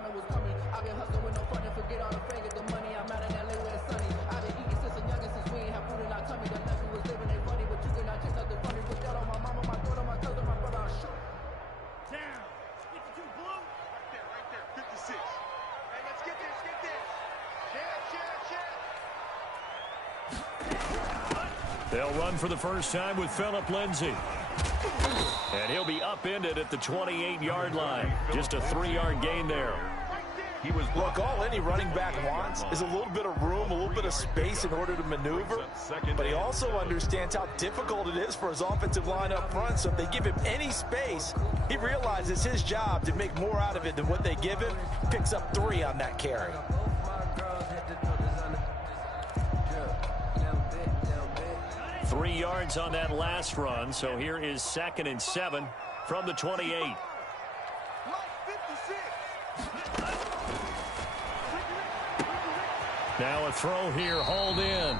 retirement was coming. I've been hustling with no fun and forget all the fame, get the money. I'm out in LA where it's sunny. I've been eating since a youngin' since we ain't have food in our tummy. The nephew was living, they funny, but you cannot take nothing funny. Put that on my mama, my daughter, my cousin, my brother, I'll shoot. Down. 52 blue. Right there, 56. Hey, let's get this, get this. They'll run for the first time with Phillip Lindsay. And he'll be upended at the 28-yard line. Just a 3-yard gain there. Look, all any running back wants is a little bit of room, a little bit of space in order to maneuver. But he also understands how difficult it is for his offensive line up front. So if they give him any space, he realizes his job to make more out of it than what they give him. Picks up 3 on that carry. 3 yards on that last run. So here is 2nd and 7 from the 28. Now a throw here, hauled in.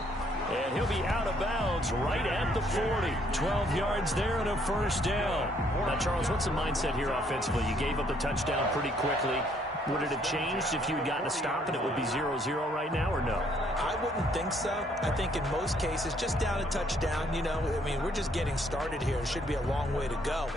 And he'll be out of bounds right at the 40. 12 yards there and a first down. Now, Charles, what's the mindset here offensively? You gave up the touchdown pretty quickly. Would it have changed if you had gotten a stop and it would be 0-0 right now, or no? I wouldn't think so. I think in most cases, just down a touchdown, you know, I mean, we're just getting started here. It should be a long way to go.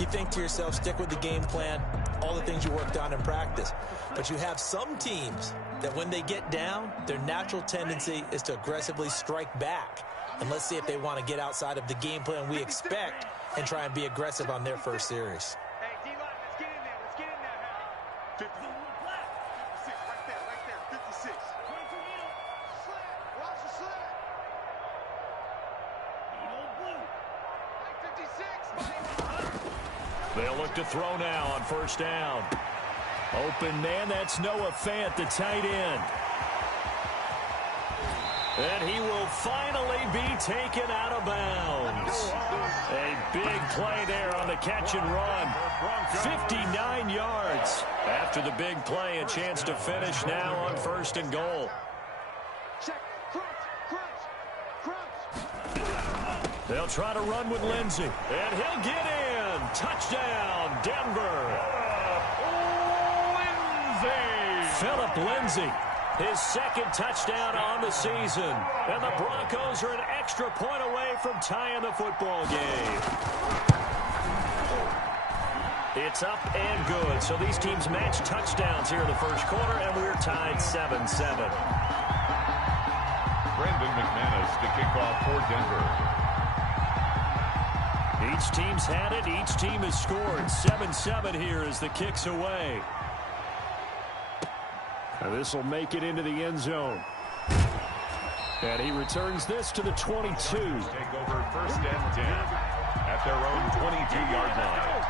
You think to yourself, stick with the game plan, all the things you worked on in practice. But you have some teams that when they get down, their natural tendency is to aggressively strike back. And let's see if they want to get outside of the game plan we expect and try and be aggressive on their first series. Hey, D-line, let's get in there. Let's get in there, Harry. 56, right there, 56. Slant, watch the slant. Right, 56, They'll look to throw now on first down. Open man, that's Noah Fant, the tight end. And he will finally be taken out of bounds. A big play there on the catch and run. 59 yards. After the big play, a chance to finish now on 1st and goal. check, crunch. They'll try to run with Lindsay. And he'll get in. Touchdown, Denver. Phillip Lindsay, his 2nd touchdown on the season. And the Broncos are an extra point away from tying the football game. It's up and good. So these teams match touchdowns here in the first quarter, and we're tied 7-7. Brandon McManus to kick off for Denver. Each team's had it. Each team has scored. 7-7 here as the kick's away. This will make it into the end zone. And he returns this to the 22. Take over 1st and 10 at their own 22-yard line.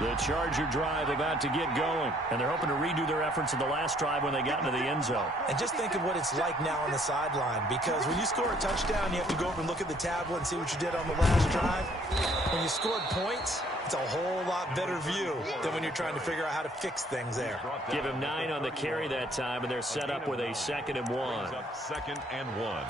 The Charger drive about to get going, and they're hoping to redo their efforts in the last drive when they got into the end zone. And just think of what it's like now on the sideline, because when you score a touchdown, you have to go over and look at the tablet and see what you did on the last drive. When you scored points, it's a whole lot better view than when you're trying to figure out how to fix things there. Give him 9 on the carry that time, and they're set up with a 2nd and 1. 2nd and 1.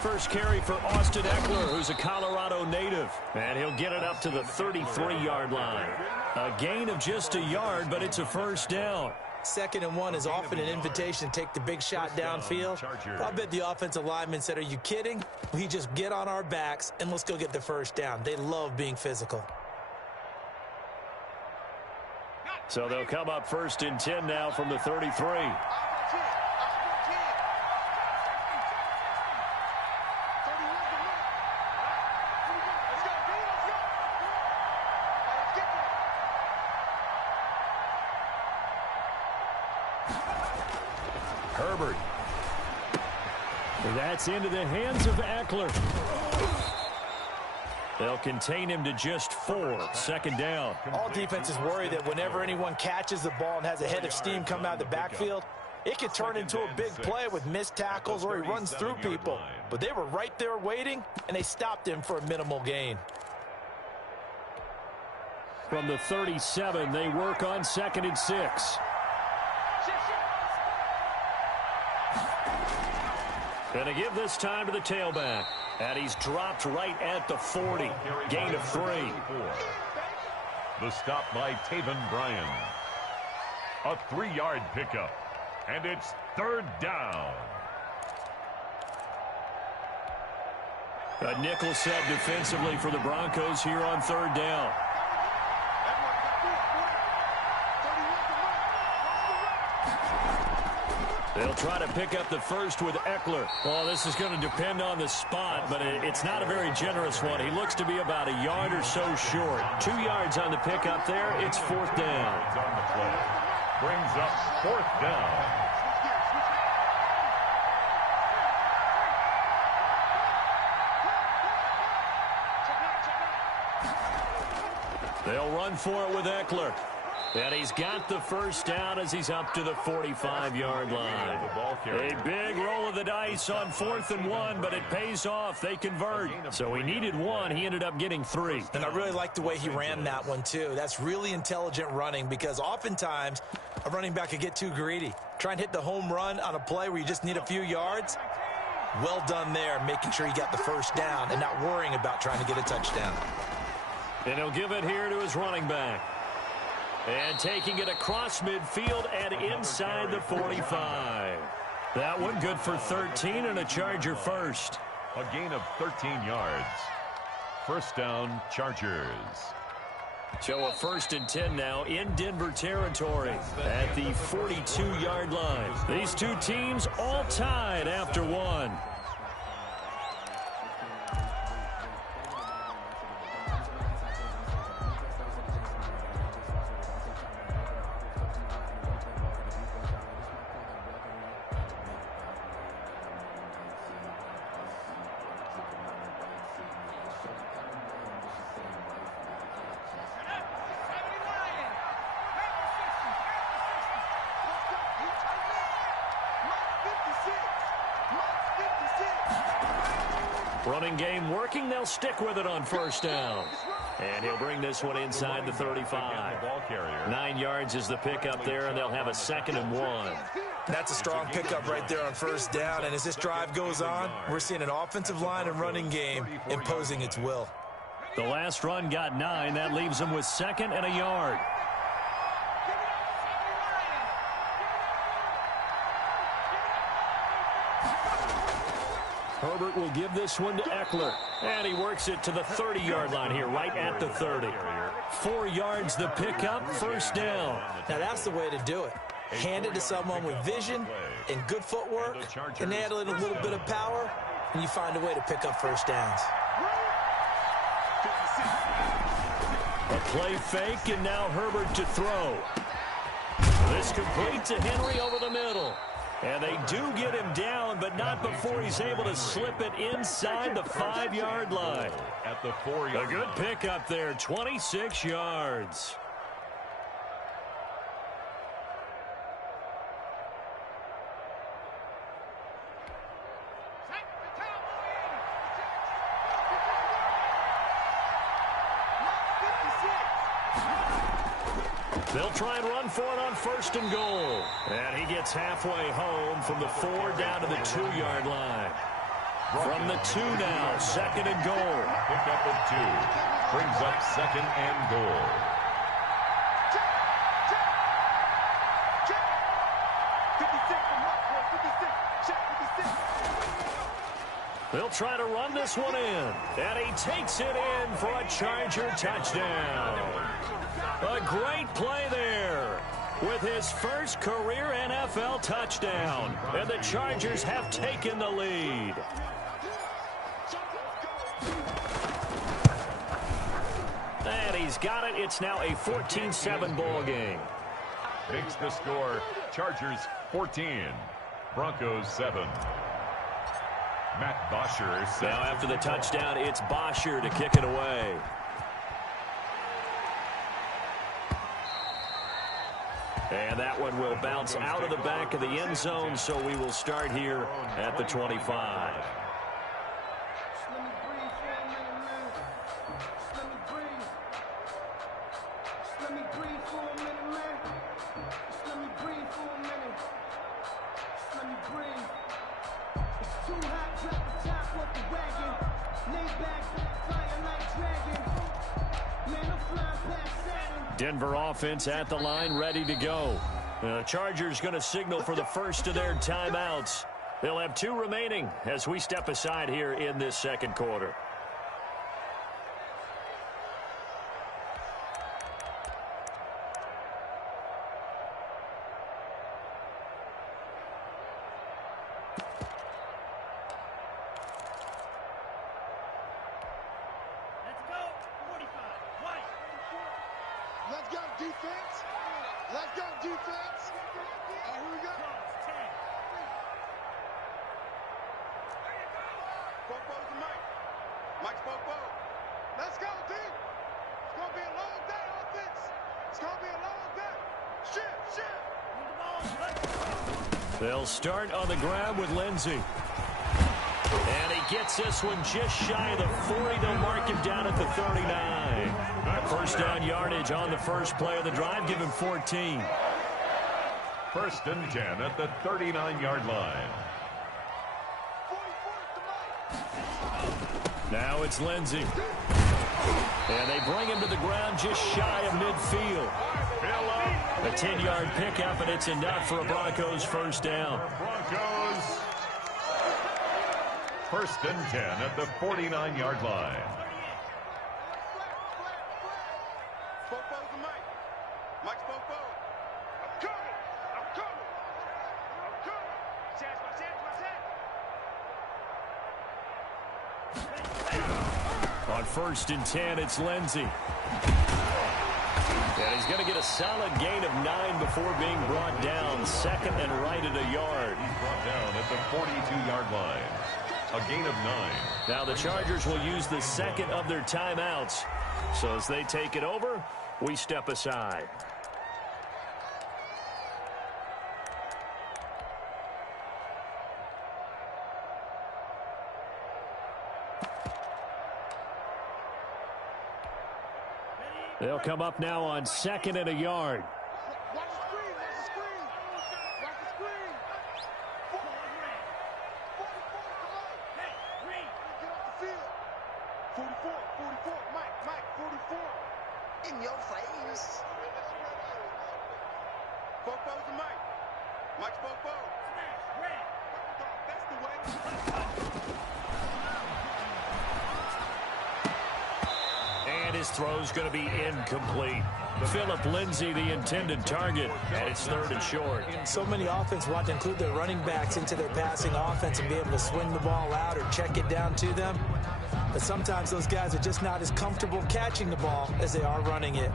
First carry for Austin Eckler, who's a Colorado native. And he'll get it up to the 33-yard line. A gain of just a yard, but it's a first down. 2nd and 1 is often an invitation to take the big shot downfield. I bet the offensive lineman said, are you kidding? We just get on our backs and let's go get the first down. They love being physical. So they'll come up 1st and 10 now from the 33. Herbert. And that's into the hands of Eckler. They'll contain him to just 4. Second down. All defenses worry that whenever anyone catches the ball and has a head of steam come out of the backfield, it could turn into a big play with missed tackles or he runs through people. But they were right there waiting, and they stopped him for a minimal gain. From the 37, they work on 2nd and 6. Gonna give this time to the tailback. And he's dropped right at the 40. Gain of 3. The stop by Taven Bryan. A 3-yard pickup. And it's 3rd down. A nickel set defensively for the Broncos here on 3rd down. They'll try to pick up the first with Eckler. Well, this is going to depend on the spot, but it's not a very generous one. He looks to be about a yard or so short. 2 yards on the pickup there. It's 4th down. On the play. Brings up 4th down. They'll run for it with Eckler. And he's got the first down as he's up to the 45-yard line. A big roll of the dice on 4th and 1, but it pays off. They convert. So he needed 1. He ended up getting 3. And I really like the way he ran that one, too. That's really intelligent running because oftentimes a running back could get too greedy. Try and hit the home run on a play where you just need a few yards. Well done there, making sure he got the first down and not worrying about trying to get a touchdown. And he'll give it here to his running back. And taking it across midfield and inside the 45. That one good for 13 and a Charger first. A gain of 13 yards. First down, Chargers. So a 1st and 10 now in Denver territory at the 42-yard line. These two teams all tied after 1. Running game working. They'll stick with it on 1st down. And he'll bring this one inside the 35. 9 yards is the pickup there, and they'll have a 2nd and 1. That's a strong pickup right there on 1st down. And as this drive goes on, we're seeing an offensive line and running game imposing its will. The last run got 9. That leaves them with 2nd and a yard. Herbert will give this one to Eckler. And he works it to the 30-yard line here, right at the 30. 4 yards the pickup, 1st down. Now that's the way to do it. Hand it to someone with vision and good footwork, and add in a little bit of power, and you find a way to pick up 1st downs. A play fake, and now Herbert to throw. This complete to Henry over the middle. And they do get him down, but not before he's able to slip it inside the 5-yard line. At the 4-yard A good pickup there, 26 yards. They'll try and run for it on 1st and goal. And he gets halfway home from the 4 down to the 2-yard line. From the 2 now, 2nd and goal. Pick up at 2. Brings up 2nd and goal. They'll try to run this one in. And he takes it in for a Charger touchdown. A great play there with his first career NFL touchdown. And the Chargers have taken the lead. And he's got it. It's now a 14-7 ball game. Makes the score Chargers 14, Broncos 7. Matt Bosher. Now after the touchdown, it's Bosher to kick it away. And that one will bounce out of the back of the end zone, so we will start here at the 25. Denver offense at the line, ready to go. The Chargers going to signal for the first of their timeouts. They'll have 2 remaining as we step aside here in this second quarter. Let's go, defense. Let's go, defense. Here we go. Popo's the Mike. Mike's Popo. Let's go, D. It's going to be a long day, offense. It's going to be a long day. Shift. They'll start on the ground with Lindsey. And he gets this one just shy of the 40. They'll mark him down at the 39. First down yardage on the first play of the drive. Give him 14. 1st and 10 at the 39-yard line. Now it's Lindsey. And they bring him to the ground just shy of midfield. A 10-yard pickup, and it's enough for a Broncos first down. Broncos. 1st and 10 at the 49-yard line. Popo's the Mike. Mike's Popo. I'm coming. I'm coming. I'm coming. On 1st and 10, it's Lindsey. And he's going to get a solid gain of 9 before being brought down. 2nd and right at a yard. He's brought down at the 42-yard line. A gain of 9. Now the Chargers will use the second of their timeouts. So as they take it over, we step aside. They'll come up now on 2nd and a yard. Watch the screen. Watch the screen. Watch the screen. 44, Mike, 44. In your face. Popo's the Mike. Mike's Popo. That's the way. And his throw's going to be incomplete. Phillip Lindsay, the intended target, and it's 3rd and short. So many offense want to include their running backs into their passing offense and be able to swing the ball out or check it down to them. But sometimes those guys are just not as comfortable catching the ball as they are running it.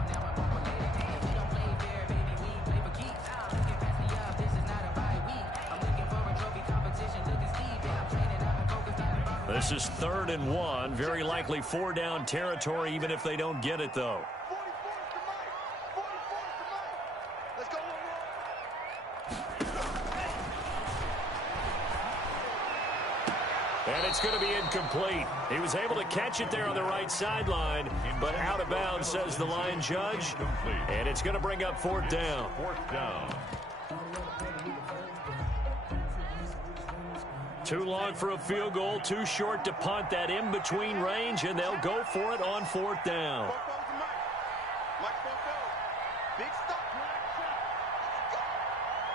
This is 3rd and 1. Very likely 4-down territory, even if they don't get it, though. 44's the Mike. Let's go one more. And it's going to be incomplete. He was able to catch it there on the right sideline, but out of bounds, says the line judge. And it's going to bring up 4th down. 4th down. Too long for a field goal, too short to punt. That in-between range, and they'll go for it on 4th down. Popo's the Mike. Mike's Popo. Big stop.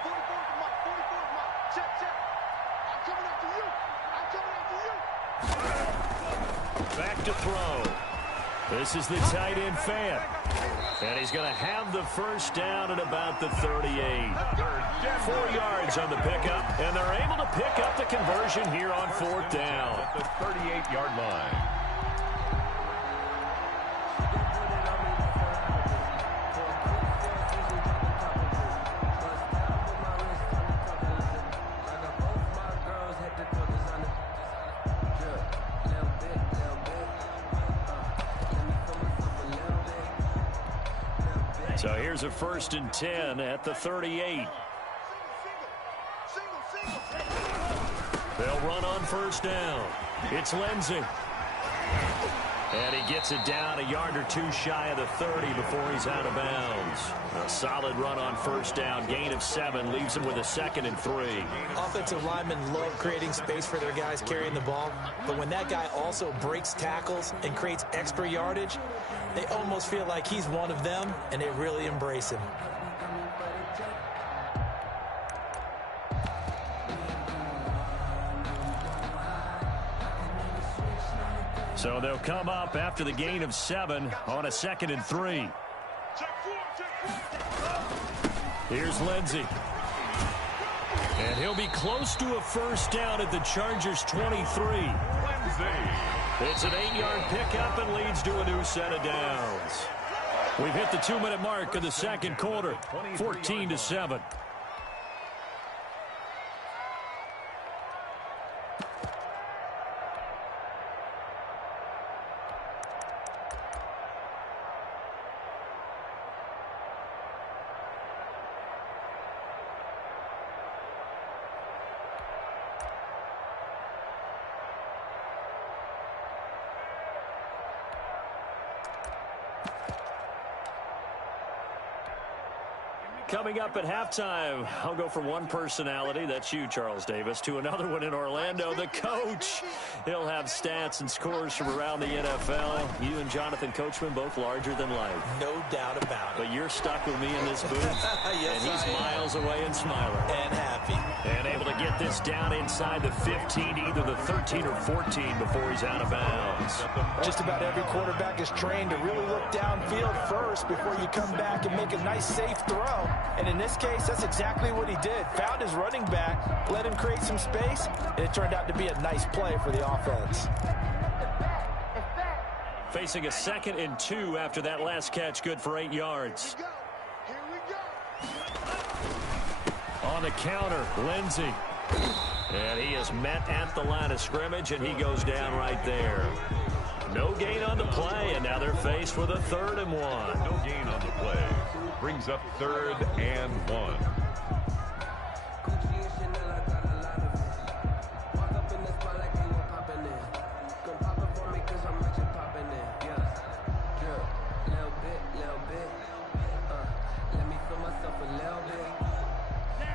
44's the Mike. 44's Mike. Check. I'm coming after you. Back to throw. This is the tight end fan. And he's going to have the first down at about the 38. 4 yards on the pickup, and they're able to pick up the conversion here on 4th down. At the 38-yard line. So here's a 1st and 10 at the 38. They'll run on 1st down. It's Lindsey. And he gets it down a yard or two shy of the 30 before he's out of bounds. A solid run on 1st down. Gain of 7 leaves him with a 2nd and 3. Offensive linemen love creating space for their guys carrying the ball. But when that guy also breaks tackles and creates extra yardage, they almost feel like he's one of them, and they really embrace him. So they'll come up after the gain of 7 on a 2nd and 3. Here's Lindsey. And he'll be close to a 1st down at the Chargers' 23. It's an 8-yard pickup and leads to a new set of downs. We've hit the 2-minute mark of the 2nd quarter, 14-7. Coming up at halftime, I'll go from one personality, that's you, Charles Davis, to another one in Orlando, the coach. He'll have stats and scores from around the NFL. You and Jonathan Coachman both larger than life. No doubt about it. But you're stuck with me in this booth. Yes, and he's miles away and smiling. And happy. And able to get this down inside the 15, either the 13 or 14 before he's out of bounds. Just about every quarterback is trained to really look downfield first before you come back and make a nice, safe throw. And in this case, that's exactly what he did. Found his running back, let him create some space, and it turned out to be a nice play for the offense. Facing a 2nd and 2 after that last catch, good for 8 yards. On the counter, Lindsey. And he is met at the line of scrimmage, and he goes down right there. No gain on the play, and now they're faced with a 3rd and 1. No gain on the play. Brings up 3rd and 1.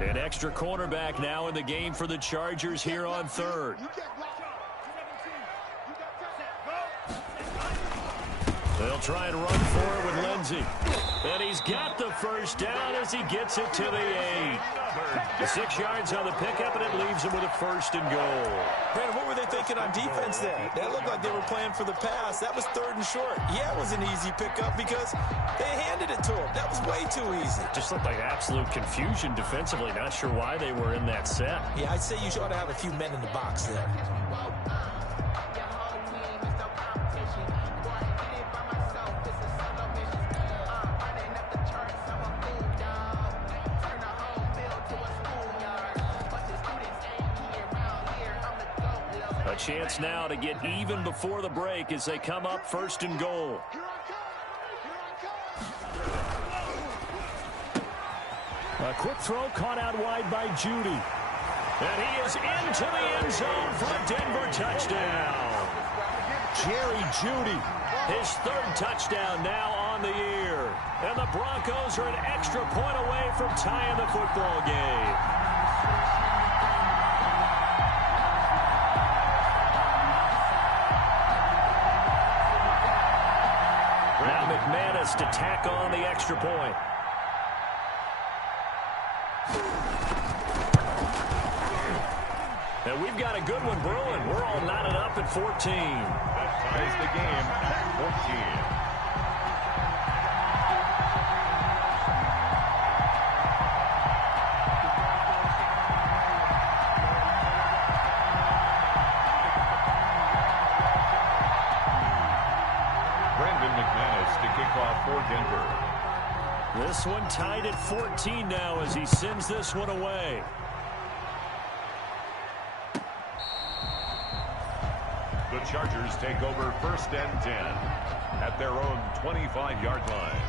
An extra cornerback now in the game for the Chargers here on 3rd. They'll try and run for it with Lindsey. And he's got the 1st down as he gets it to the 8. 6 yards on the pickup, and it leaves him with a 1st and goal. Brandon, what were they thinking on defense there? That looked like they were playing for the pass. That was 3rd and short. Yeah, it was an easy pickup because they handed it to him. That was way too easy. Just looked like absolute confusion defensively. Not sure why they were in that set. Yeah, I'd say you ought to have a few men in the box there. A chance now to get even before the break as they come up 1st and goal. A quick throw caught out wide by Judy. And he is into the end zone for a Denver touchdown. Jerry Judy, his 3rd touchdown now on the year. And the Broncos are an extra point away from tying the football game. Now McManus to tack on the extra point. And we've got a good one brewing. We're all knotted up at 14. That ties the game at 14. For Denver. This one tied at 14 now as he sends this one away. The Chargers take over 1st and 10 at their own 25-yard line.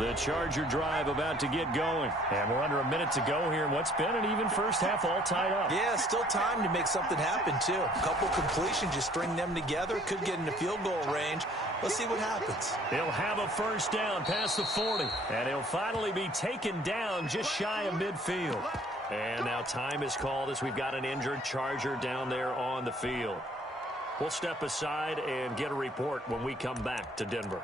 The Charger drive about to get going. And we're under a minute to go here in what's been an even first half, all tied up. Yeah, still time to make something happen, too. A couple completions, just string them together. Could get into field goal range. Let's see what happens. He'll have a first down past the 40. And he'll finally be taken down just shy of midfield. And now time is called as we've got an injured Charger down there on the field. We'll step aside and get a report when we come back to Denver.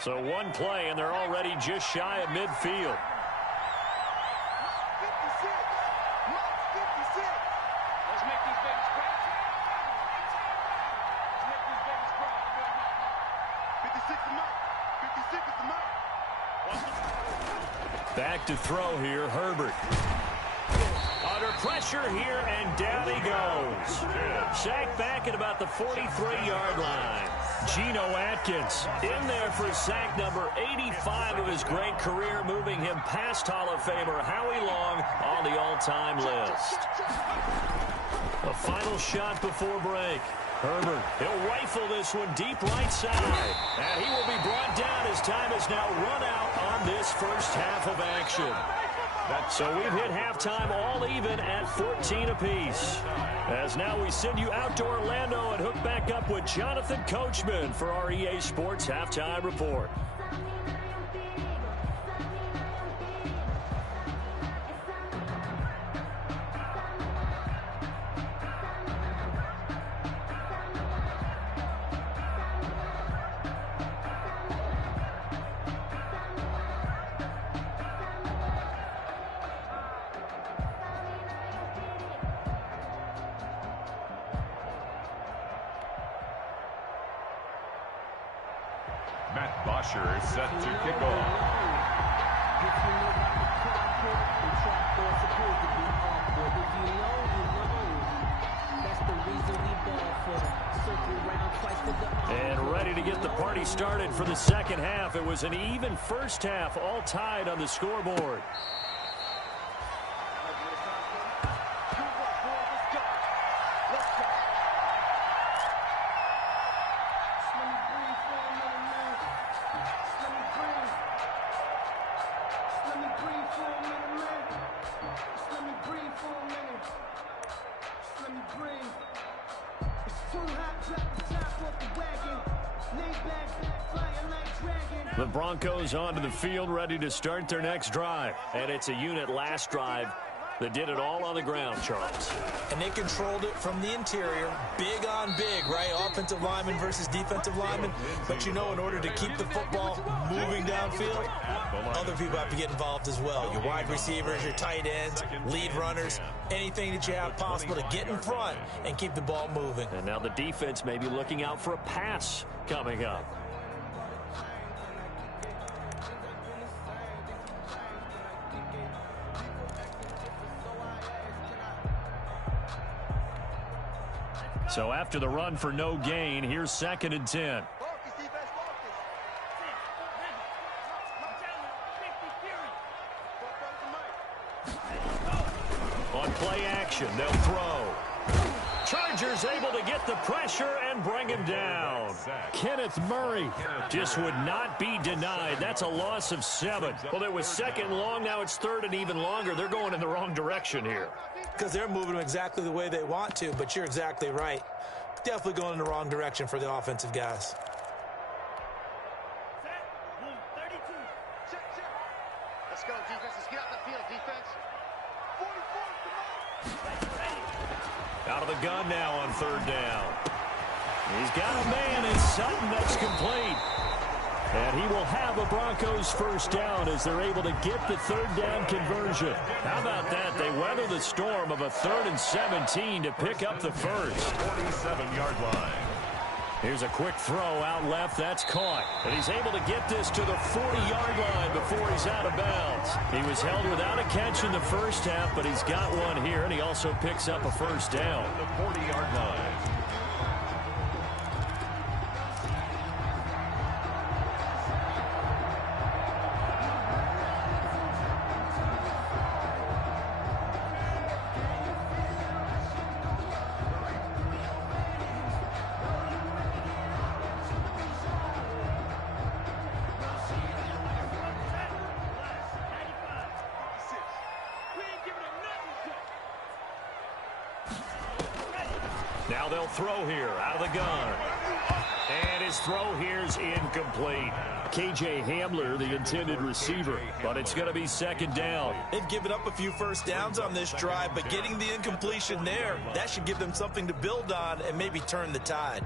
So one play, and they're already just shy of midfield. Let's make these babies cry. Let's make these babies cry. 56 is mine. 56 is mine. Back to throw here, Herbert. Under pressure here, and down he goes. Sacked back at about the 43-yard line. Geno Atkins in there for sack number 85 of his great career, moving him past Hall of Famer Howie Long on the all-time list. A final shot before break. Herbert, he'll rifle this one deep right side. And he will be brought down as time is now run out on this first half of action. So we've hit halftime all even at 14 apiece. As now we send you out to Orlando and hook back up with Jonathan Coachman for our EA Sports Halftime Report. Bosher is set to kick off. And ready to get the party started for the second half. It was an even first half, all tied on the scoreboard. The Broncos onto the field, ready to start their next drive. And it's a unit last drive that did it all on the ground, Charles. And they controlled it from the interior. Big on big, right? Offensive lineman versus defensive lineman. But you know, in order to keep the football moving downfield, other people have to get involved as well. Your wide receivers, your tight ends, lead runners, anything that you have possible to get in front and keep the ball moving. And now the defense may be looking out for a pass coming up. So after the run for no gain, here's 2nd and 10. On play action, they'll throw. Chargers able to get the pressure and bring him down. Kenneth Murray just would not be denied. That's a loss of 7. Well, it was 2nd long. Now it's 3rd and even longer. They're going in the wrong direction here. Because they're moving them exactly the way they want to, but you're exactly right. Definitely going in the wrong direction for the offensive guys. Let's go, defense. Let's get out the field, defense. 44, Out of the gun now on 3rd down. He's got a man in Sutton that's complete. And he will have a Broncos first down as they're able to get the 3rd down conversion. How about that? They weather the storm of a 3rd and 17 to pick up the first. 47-yard line. Here's a quick throw out left. That's caught. And he's able to get this to the 40-yard line before he's out of bounds. He was held without a catch in the first half, but he's got one here, and he also picks up a first down. The 40-yard line. Now they'll throw here out of the gun. And his throw here's incomplete. K.J. Hamler, the intended receiver, but it's going to be second down. They've given up a few first downs on this drive, but getting the incompletion there, that should give them something to build on and maybe turn the tide.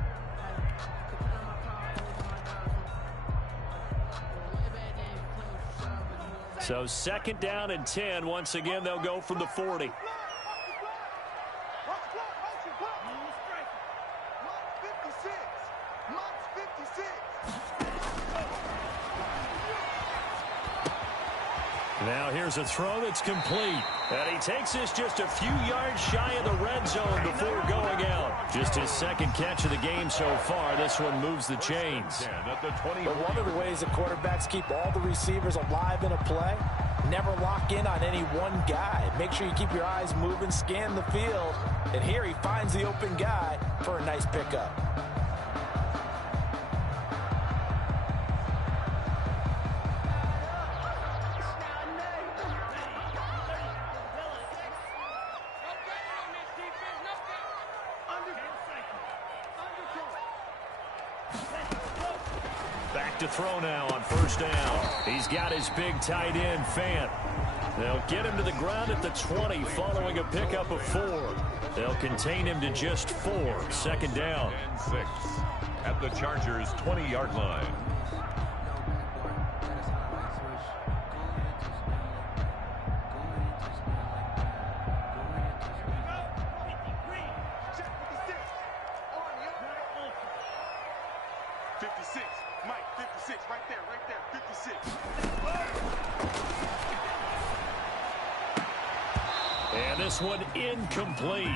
So second down and 10. Once again, they'll go from the 40. Now here's a throw that's complete. And he takes this just a few yards shy of the red zone before going out. Just his second catch of the game so far. This one moves the chains. But one of the ways that quarterbacks keep all the receivers alive in a play, never lock in on any one guy. Make sure you keep your eyes moving, scan the field. And here he finds the open guy for a nice pickup. Back to throw now on first down. He's got his big tight end, Fant. They'll get him to the ground at the 20 following a pickup of 4. They'll contain him to just 4. Second down. And 6 at the Chargers' 20-yard line. And this one incomplete.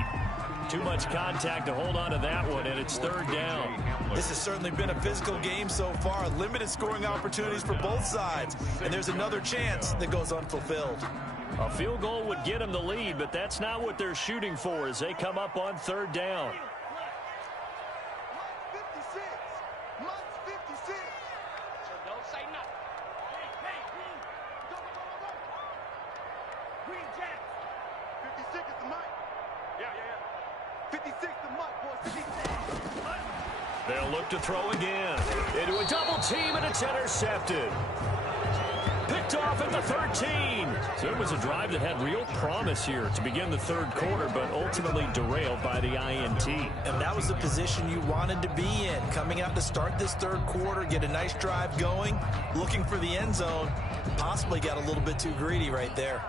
Too much contact to hold on to that one, and it's third down. This has certainly been a physical game so far. Limited scoring opportunities for both sides. And there's another chance that goes unfulfilled. A field goal would get them the lead, but that's not what they're shooting for as they come up on third down. They'll look to throw again. Into a double team, and it's intercepted. Picked off at the 13. So it was a drive that had real promise here to begin the third quarter, but ultimately derailed by the INT. And that was the position you wanted to be in. Coming out to start this third quarter, get a nice drive going, looking for the end zone. Possibly got a little bit too greedy right there.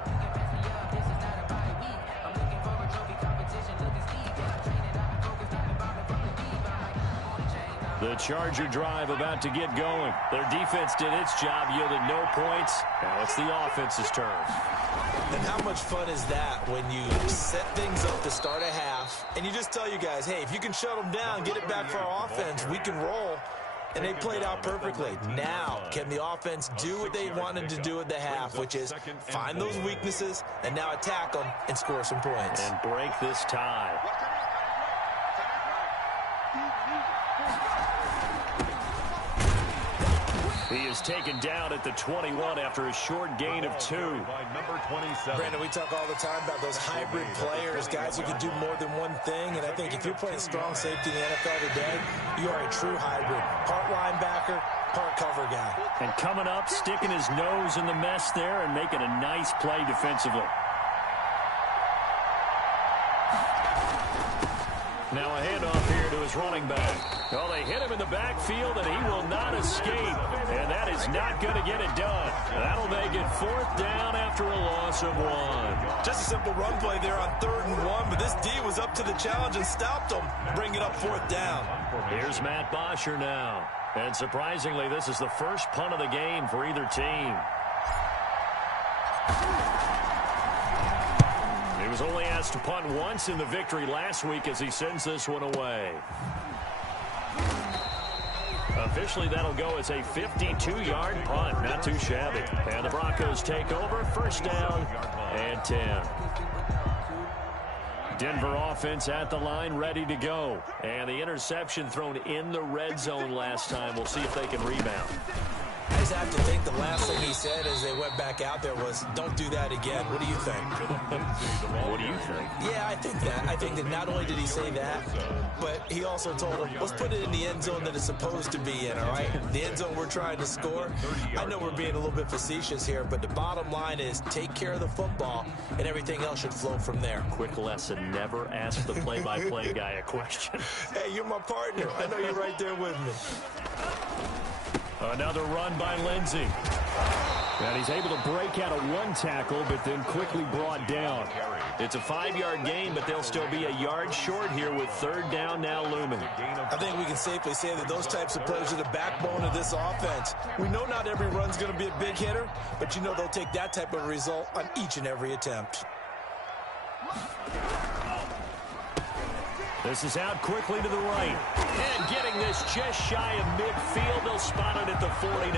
The Charger drive about to get going. Their defense did its job, yielded no points. Now it's the offense's turn. And how much fun is that when you set things up to start a half, and you just tell you guys, hey, if you can shut them down, get it back for our offense, we can roll. And they played out perfectly. Now, can the offense do what they wanted to do at the half, which is find those weaknesses and now attack them and score some points. And break this tie. He is taken down at the 21 after a short gain of 2. Number 27. Brandon, we talk all the time about those hybrid players, guys who can do more than one thing. And I think if you're playing strong safety in the NFL today, you are a true hybrid. Part linebacker, part cover guy. And coming up, sticking his nose in the mess there and making a nice play defensively. Now a handoff here to his running back. Well, they hit him in the backfield, and he will not escape. And that is not going to get it done. That'll make it fourth down after a loss of 1. Just a simple run play there on 3rd and 1, but this D was up to the challenge and stopped him, bringing up fourth down. Here's Matt Bosher now. And surprisingly, this is the first punt of the game for either team. He was only asked to punt once in the victory last week as he sends this one away. Officially, that'll go as a 52-yard punt. Not too shabby. And the Broncos take over. First down and 10. Denver offense at the line, ready to go. And the interception thrown in the red zone last time. We'll see if they can rebound. just have to think the last thing he said as they went back out there was, don't do that again. What do you think? What do you think? Yeah, I think that. I think that not only did he say that, but he also told him, let's put it in the end zone that it's supposed to be in, all right? The end zone we're trying to score. I know we're being a little bit facetious here, but the bottom line is take care of the football, and everything else should flow from there. Quick lesson, never ask the play-by-play guy a question. Hey, you're my partner. I know you're right there with me. Another run by Lindsey. And he's able to break out of one tackle, but then quickly brought down. It's a 5-yard gain, but they'll still be a yard short here with third down now looming. I think we can safely say that those types of plays are the backbone of this offense. We know not every run's going to be a big hitter, but you know they'll take that type of result on each and every attempt. This is out quickly to the right. And getting this just shy of midfield. They'll spot it at the 49.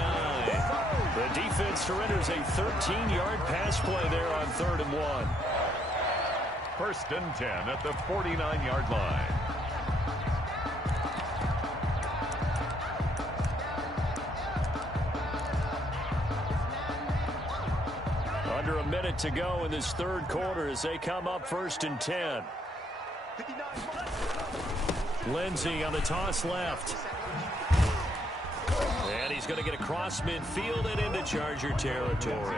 The defense surrenders a 13-yard pass play there on 3rd and 1. 1st and 10 at the 49-yard line. Under a minute to go in this third quarter as they come up 1st and 10. Lindsey on the toss left. And he's going to get across midfield and into Charger territory.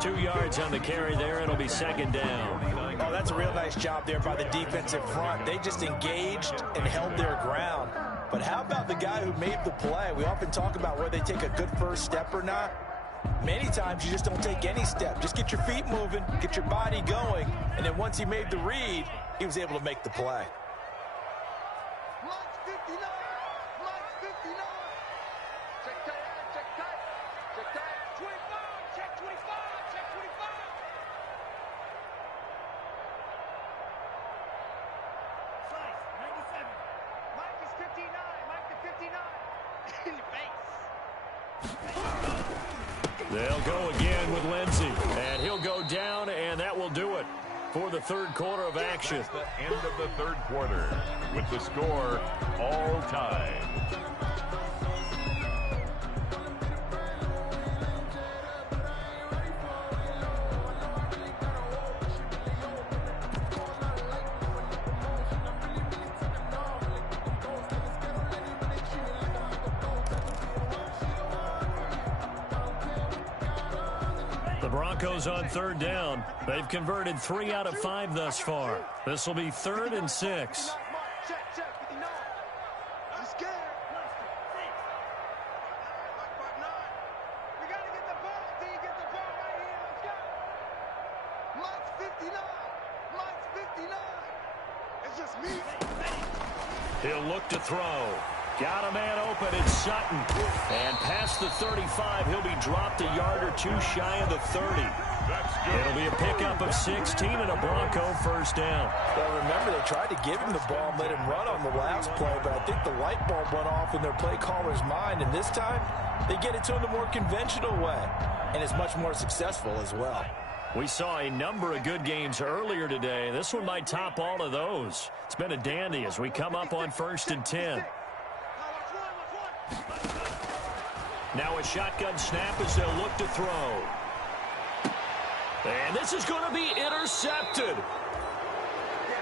2 yards on the carry there. It'll be 2nd down. Oh, that's a real nice job there by the defensive front. They just engaged and held their ground. But how about the guy who made the play? We often talk about whether they take a good first step or not. Many times you just don't take any step. Just get your feet moving, get your body going, and then once he made the read, he was able to make the play. They'll go again with Lindsey, and he'll go down, and that will do it for the third quarter of action. That's the end of the third quarter with the score all tied. Broncos on 3rd down. They've converted 3 out of 5 thus far. This will be 3rd and 6. He'll look to throw. Got a man open, it's Sutton. And past the 35, he'll be dropped a yard or 2 shy of the 30. It'll be a pickup of 16 and a Bronco first down. Well, remember, they tried to give him the ball and let him run on the last play, but I think the light bulb went off in their play caller's mind, and this time, they get it to him the more conventional way, and it's much more successful as well. We saw a number of good games earlier today. This one might top all of those. It's been a dandy as we come up on 1st and 10. Now a shotgun snap as they'll look to throw. And this is going to be intercepted.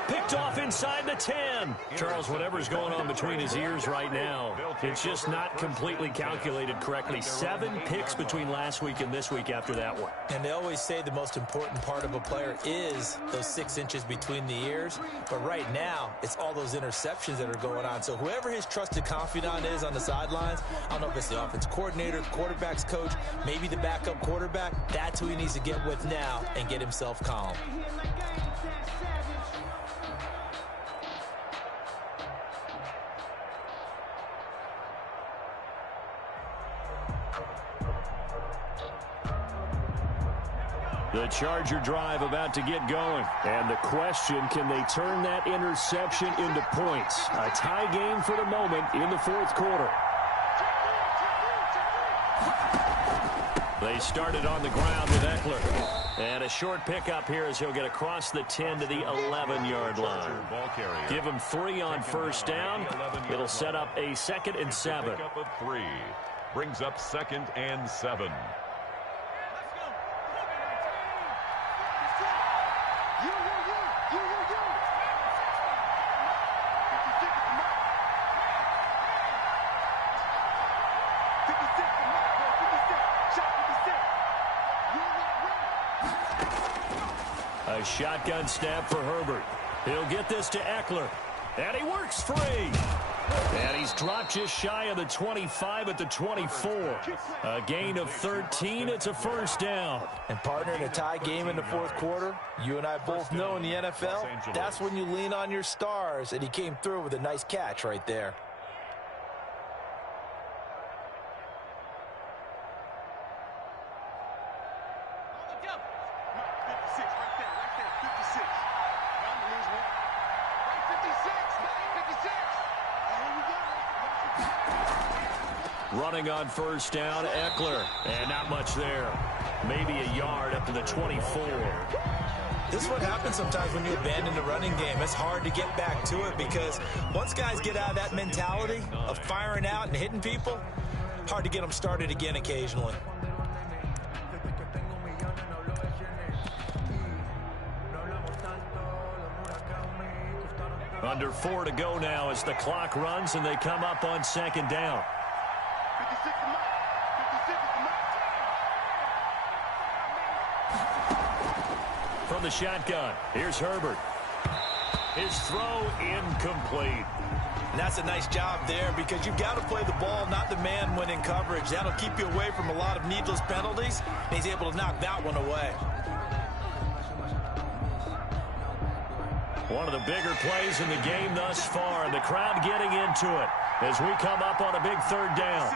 Picked off inside the 10. Charles, whatever's going on between his ears right now, it's just not completely calculated correctly. 7 picks between last week and this week after that one. And they always say the most important part of a player is those 6 inches between the ears. But right now, it's all those interceptions that are going on. So whoever his trusted confidant is on the sidelines, I don't know if it's the offense coordinator, quarterback's coach, maybe the backup quarterback, that's who he needs to get with now and get himself calm. The Charger drive about to get going. And the question, can they turn that interception into points? A tie game for the moment in the 4th quarter. They started on the ground with Eckler. And a short pickup here as he'll get across the 10 to the 11-yard line. Give him 3 on first down. It'll set up a 2nd and 7. Brings up 2nd and 7. A shotgun snap for Herbert. He'll get this to Eckler. And he works free. And he's dropped just shy of the 25 at the 24. A gain of 13. It's a first down. And partner, in a tie game in the fourth quarter, you and I both know in the NFL, that's when you lean on your stars. And he came through with a nice catch right there. Running on first down, Eckler. And not much there. Maybe a yard up to the 24. This is what happens sometimes when you abandon the running game. It's hard to get back to it because once guys get out of that mentality of firing out and hitting people, hard to get them started again occasionally. Under 4 to go now as the clock runs and they come up on second down. From the shotgun, here's Herbert. His throw incomplete. And that's a nice job there because you've got to play the ball, not the man when in coverage. That'll keep you away from a lot of needless penalties, and he's able to knock that one away. One of the bigger plays in the game thus far, and the crowd getting into it as we come up on a big third down.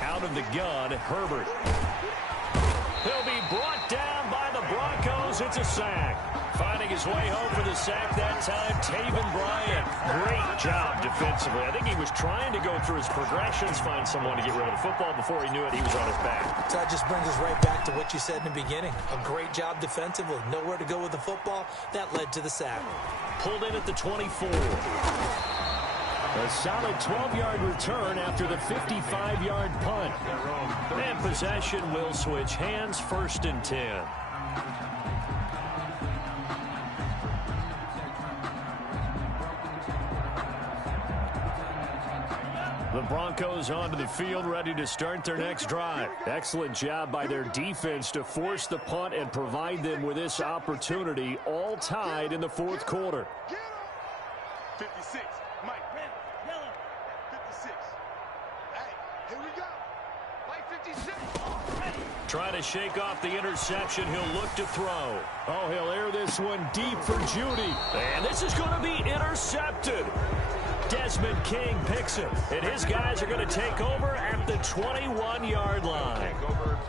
Out of the gun, Herbert. He'll be brought down by the Broncos. It's a sack. Finding his way home for the sack that time, Taven Bryan. Great job defensively. I think he was trying to go through his progressions, find someone to get rid of the football. Before he knew it, he was on his back. So that just brings us right back to what you said in the beginning. A great job defensively. Nowhere to go with the football. That led to the sack. Pulled in at the 24. A solid 12-yard return after the 55-yard punt. And possession will switch hands, 1st and 10. The Broncos onto the field, ready to start their next drive. Excellent job by their defense to force the punt and provide them with this opportunity, all tied in the fourth quarter. 56. Mike. 56. Hey, here we go. Mike 56. Trying to shake off the interception. He'll look to throw. Oh, he'll air this one deep for Judy. And this is going to be intercepted. Desmond King picks him, and his guys are going to take over at the 21-yard line.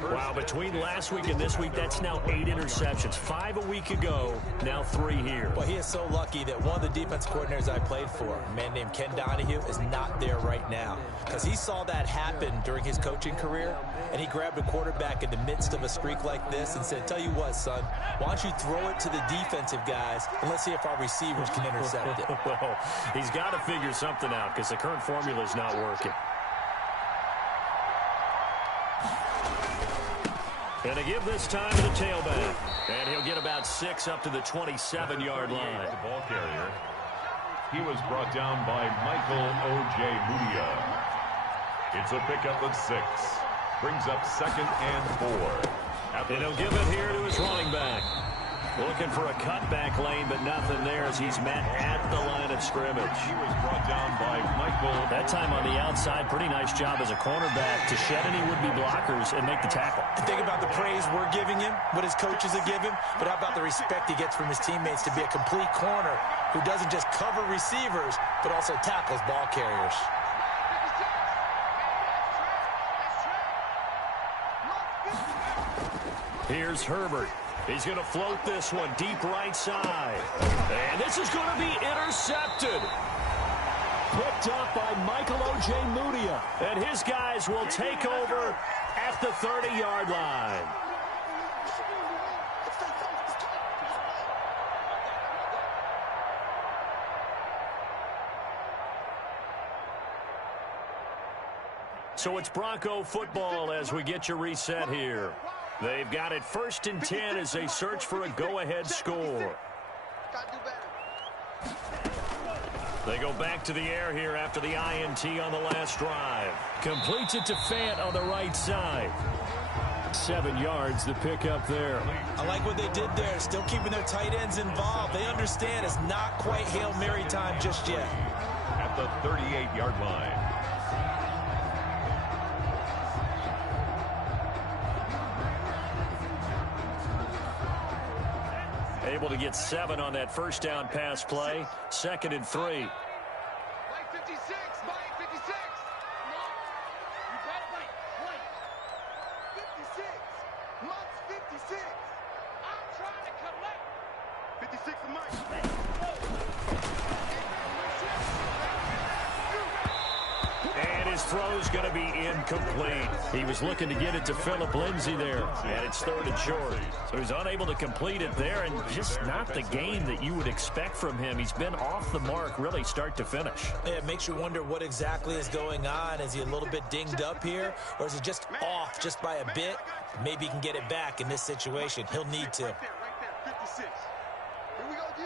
Wow, between last week and this week, that's now 8 interceptions. 5 a week ago, now 3 here. Well, he is so lucky that one of the defense coordinators I played for, a man named Ken Donahue, is not there right now because he saw that happen during his coaching career, and he grabbed a quarterback in the midst of a streak like this and said, tell you what, son, why don't you throw it to the defensive guys, and let's see if our receivers can intercept it. Well, he's got to figure something out because the current formula is not working. And to give this time to the tailback. And he'll get about 6 up to the 27-yard line. The ball carrier. He was brought down by Michael O.J. Mudia. It's a pickup of 6. Brings up 2nd and 4. And he'll give it here to his running back. Looking for a cutback lane, but nothing there as he's met at the line of scrimmage. He was brought down by Michael. That time on the outside, pretty nice job as a cornerback to shed any would-be blockers and make the tackle. And think about the praise we're giving him, what his coaches have given, but how about the respect he gets from his teammates to be a complete corner who doesn't just cover receivers, but also tackles ball carriers. Here's Herbert. He's going to float this one deep right side. And this is going to be intercepted. Picked up by Michael O.J. Mudia. And his guys will take over at the 30-yard line. So it's Bronco football as we get you reset here. They've got it 1st and 10 as they search for a go-ahead score. They go back to the air here after the INT on the last drive. Completes it to Fant on the right side. 7 yards to pick up there. I like what they did there, still keeping their tight ends involved. They understand it's not quite Hail Mary time just yet. At the 38-yard line. Able to get 7 on that first down pass play. 2nd and 3. Mike 56, Mike 56. You got it, Mike. 56. Mike's 56. I'm trying to collect. 56 to Mike. And his throw's going to be incomplete. He was looking to get it to Phillip Lindsay there, and it's 3rd and short. So he's unable to complete it there, and just not the game that you would expect from him. He's been off the mark really start to finish. Yeah, it makes you wonder what exactly is going on. Is he a little bit dinged up here, or is he just off just by a bit? Maybe he can get it back in this situation. He'll need to. Right there, 56. Here we go, D.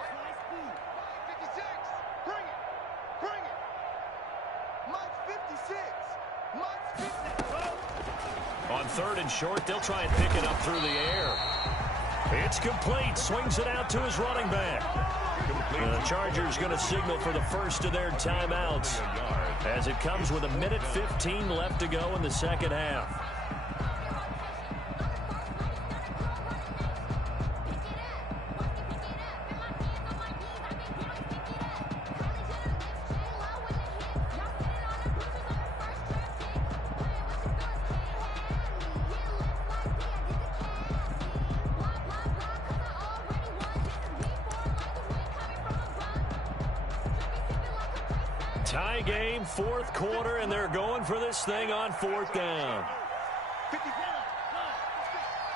Mike 56. Bring it. Bring it. Mike 56. Mike 56. On 3rd and short, they'll try and pick it up through the air. It's complete. Swings it out to his running back. And the Chargers going to signal for the first of their timeouts as it comes with 1:15 left to go in the second half. Tie game, 4th quarter, and they're going for this thing on 4th down. 50.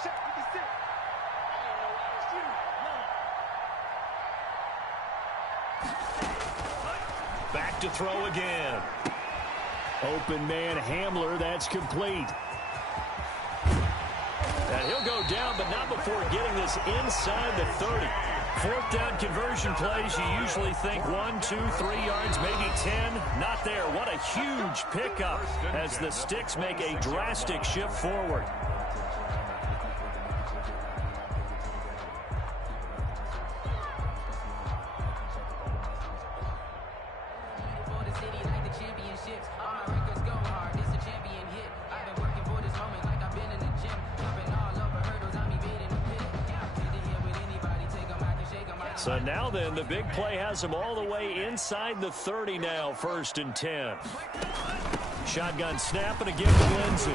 Check 56. Back to throw again. Open man Hamler, that's complete. And he'll go down, but not before getting this inside the 30. 4th down conversion plays, you usually think 1, 2, 3 yards, maybe 10. Not there. What a huge pickup as the Sticks make a drastic shift forward. So now then, the big play has him all the way inside the 30 now, 1st and 10. Shotgun snap and a give to Lindsay.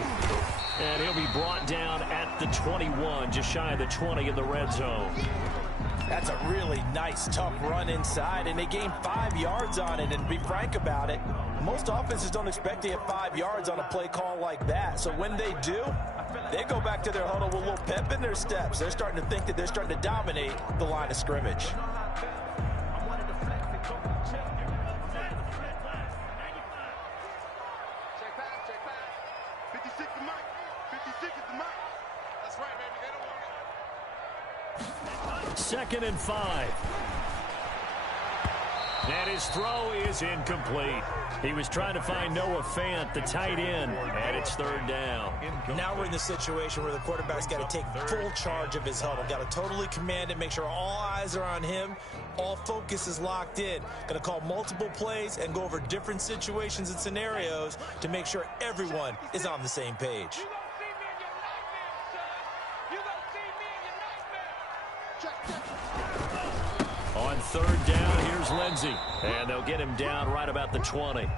And he'll be brought down at the 21, just shy of the 20 in the red zone. That's a really nice, tough run inside, and they gained 5 yards on it. And to be frank about it, most offenses don't expect to get 5 yards on a play call like that. So when they do, they go back to their huddle with a little pep in their steps. They're starting to think that they're starting to dominate the line of scrimmage. Check pass. 56 to Mike. 56 is the Mike. That's right, baby. They don't want it. 2nd and 5. And his throw is incomplete. He was trying to find Noah Fant, the tight end, and it's 3rd down. Now we're in the situation where the quarterback's got to take full charge of his huddle. Got to totally command it, make sure all eyes are on him. All focus is locked in. Going to call multiple plays and go over different situations and scenarios to make sure everyone is on the same page. On 3rd down, here's Lindsay. And they'll get him down right about the 20.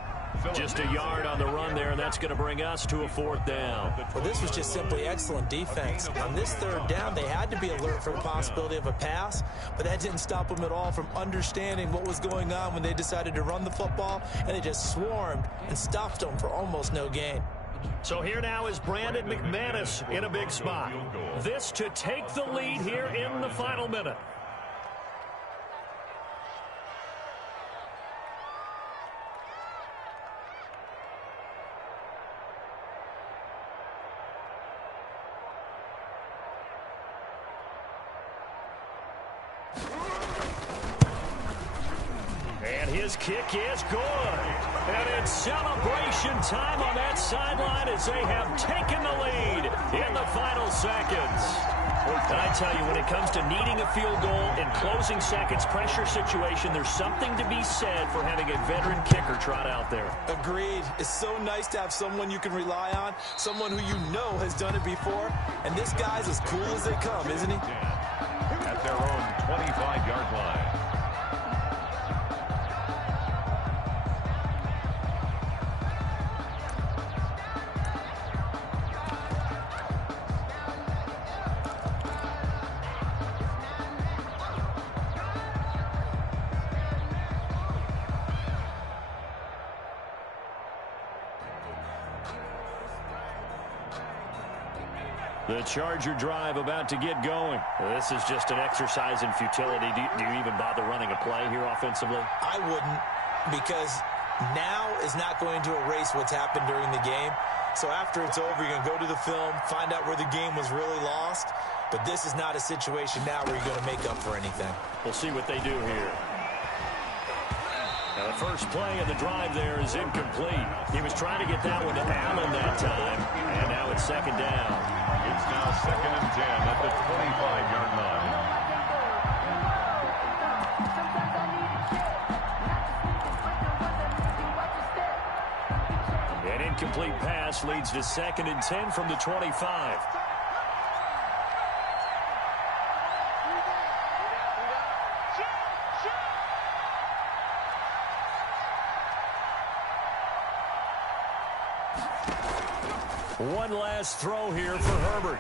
Just a yard on the run there, and that's going to bring us to a 4th down. Well, this was just simply excellent defense. On this 3rd down, they had to be alert for the possibility of a pass, but that didn't stop them at all from understanding what was going on when they decided to run the football, and they just swarmed and stopped them for almost no gain. So here now is Brandon McManus in a big spot. This to take the lead here in the final minute. his kick is good. And it's celebration time on that sideline as they have taken the lead in the final seconds. And I tell you, when it comes to needing a field goal in closing seconds, pressure situation, there's something to be said for having a veteran kicker trot out there. Agreed. It's so nice to have someone you can rely on, someone who you know has done it before. And this guy's as cool as they come, isn't he? At their own 25-yard line. The Charger drive about to get going. This is just an exercise in futility. Do you even bother running a play here offensively? I wouldn't, because now is not going to erase what's happened during the game. So after it's over, you're going to go to the film, find out where the game was really lost. But this is not a situation now where you're going to make up for anything. We'll see what they do here. Now the first play of the drive there is incomplete. He was trying to get that one to Allen that time, and now it's second down. It's now 2nd and 10 at the 25-yard line. An incomplete pass leads to 2nd and 10 from the 25. One last throw here for Herbert.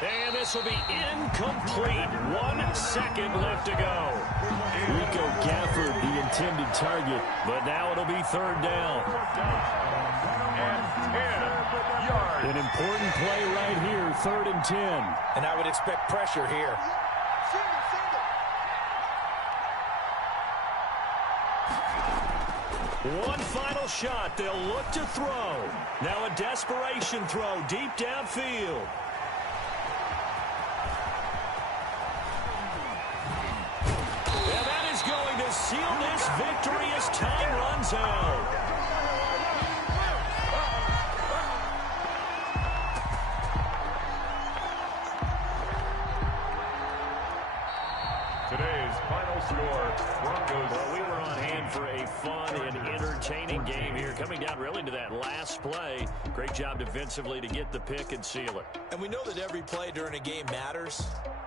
And this will be incomplete. 1 second left to go. Rico Gafford, the intended target. But now it'll be third down. And 10 yards. An important play right here, 3rd and 10. And I would expect pressure here. One final shot. They'll look to throw. Now a desperation throw deep downfield. And that is going to seal this victory as time runs out. Today's final score, Broncos. Well, we were on hand for a fun and entertaining game here. Coming down really to that last play. Great job defensively to get the pick and seal it. And we know that every play during a game matters.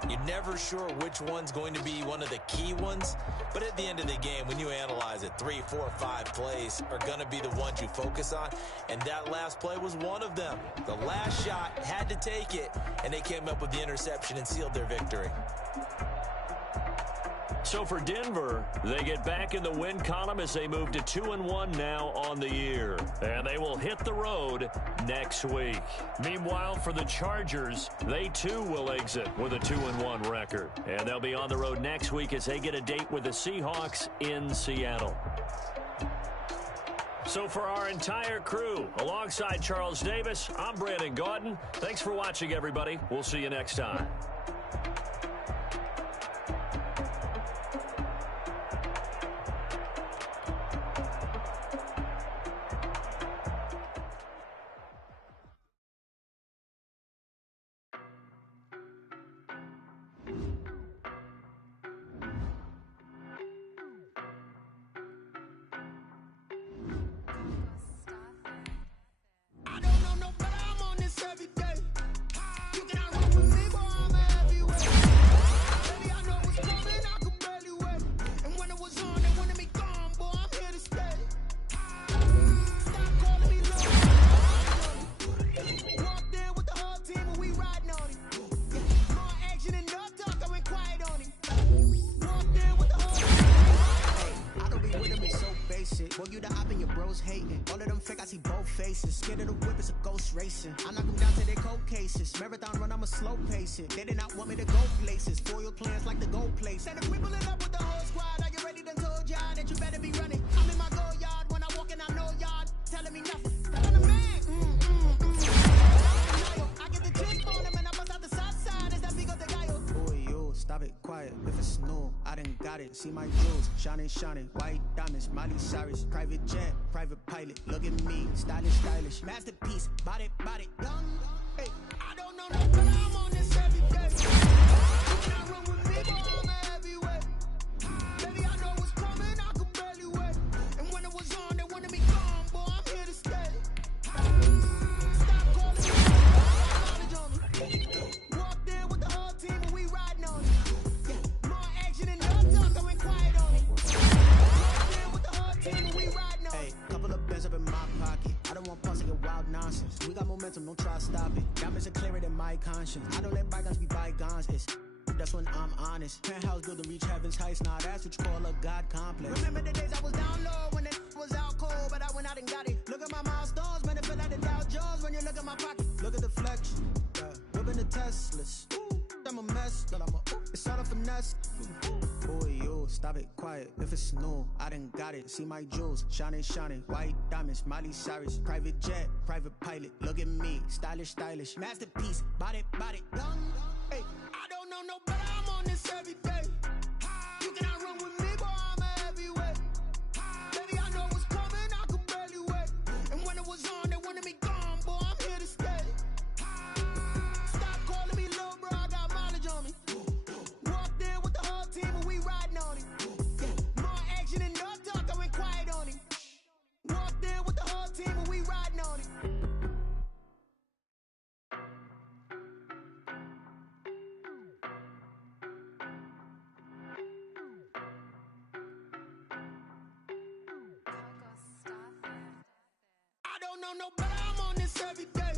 You're never sure which one's going to be one of the key ones. But at the end of the game, when you analyze it, 3, 4, 5 plays are going to be the ones you focus on. And that last play was one of them. The last shot had to take it, and they came up with the interception and sealed their victory. So for Denver, they get back in the win column as they move to 2-1 now on the year. And they will hit the road next week. Meanwhile, for the Chargers, they too will exit with a 2-1 record. And they'll be on the road next week as they get a date with the Seahawks in Seattle. So for our entire crew, alongside Charles Davis, I'm Brandon Gaudin. Thanks for watching, everybody. We'll see you next time. I knock them down to their cold cases. Marathon run, I'm a slow pace it. They did not want me to go places. Foil plans like the gold place. And if we pull it up with the whole squad, are you ready? Done told y'all that you better be running. I'm in my go yard. When I walk in, I know y'all telling me nothing. Telling the man. I get the chip on him and I bust out the south side. Is that big of the guy? Boy, yo, stop it, quiet. If it's no, I done got it. See my jewels, shining, shining. White diamonds, Miley Cyrus. Private jet, private pilot. Look at me, stylish, stylish. Masterpiece, body, young. Hey, I don't know no better. I'm on this every day. Can I run with me, boy? I'm a heavyweight. Baby, I know what's coming. I could barely wait. And when it was on, they wanted me gone, boy. I'm here to stay. Stop calling me. Knowledge on me. Walked in with the whole team and we riding on it. More action and no talk, I went quiet on it. Walked in with the whole team and we riding on it. Couple of bins up in my pocket. I don't want pulse like wild nonsense. We got momentum, don't try to stop it. Diamonds are clearer than my conscience. I don't let bygones be bygones. That's when I'm honest. Penthouse build to reach heaven's heights. Now that's what you call a God complex. Remember the days I was down low when it was out cold, but I went out and got it. Look at my milestones, man, it feel like the Dow Jones when you look at my pocket. Look at the flex, whipping the Teslas. I'm a mess, but it's all a finesse. Boy, yo, stop it, quiet. If it's new, I done got it. See my jewels, shining, shining. White diamonds, Miley Cyrus. Private jet, private pilot. Look at me, stylish, stylish. Masterpiece, body, young. Hey, I don't know no better. I'm on this every day. You cannot run with me, boy. I'm a heavyweight. Baby, I know what's coming. I could barely wait. And when it was on, they wanted me gone, boy. I'm here to stay. Stop calling me little bro. I got mileage on me. Walked in with the whole team and we riding on it. More action and no talk. I went quiet on it. Walked in with the whole team and we riding on it. I don't know no better. I'm on this every day.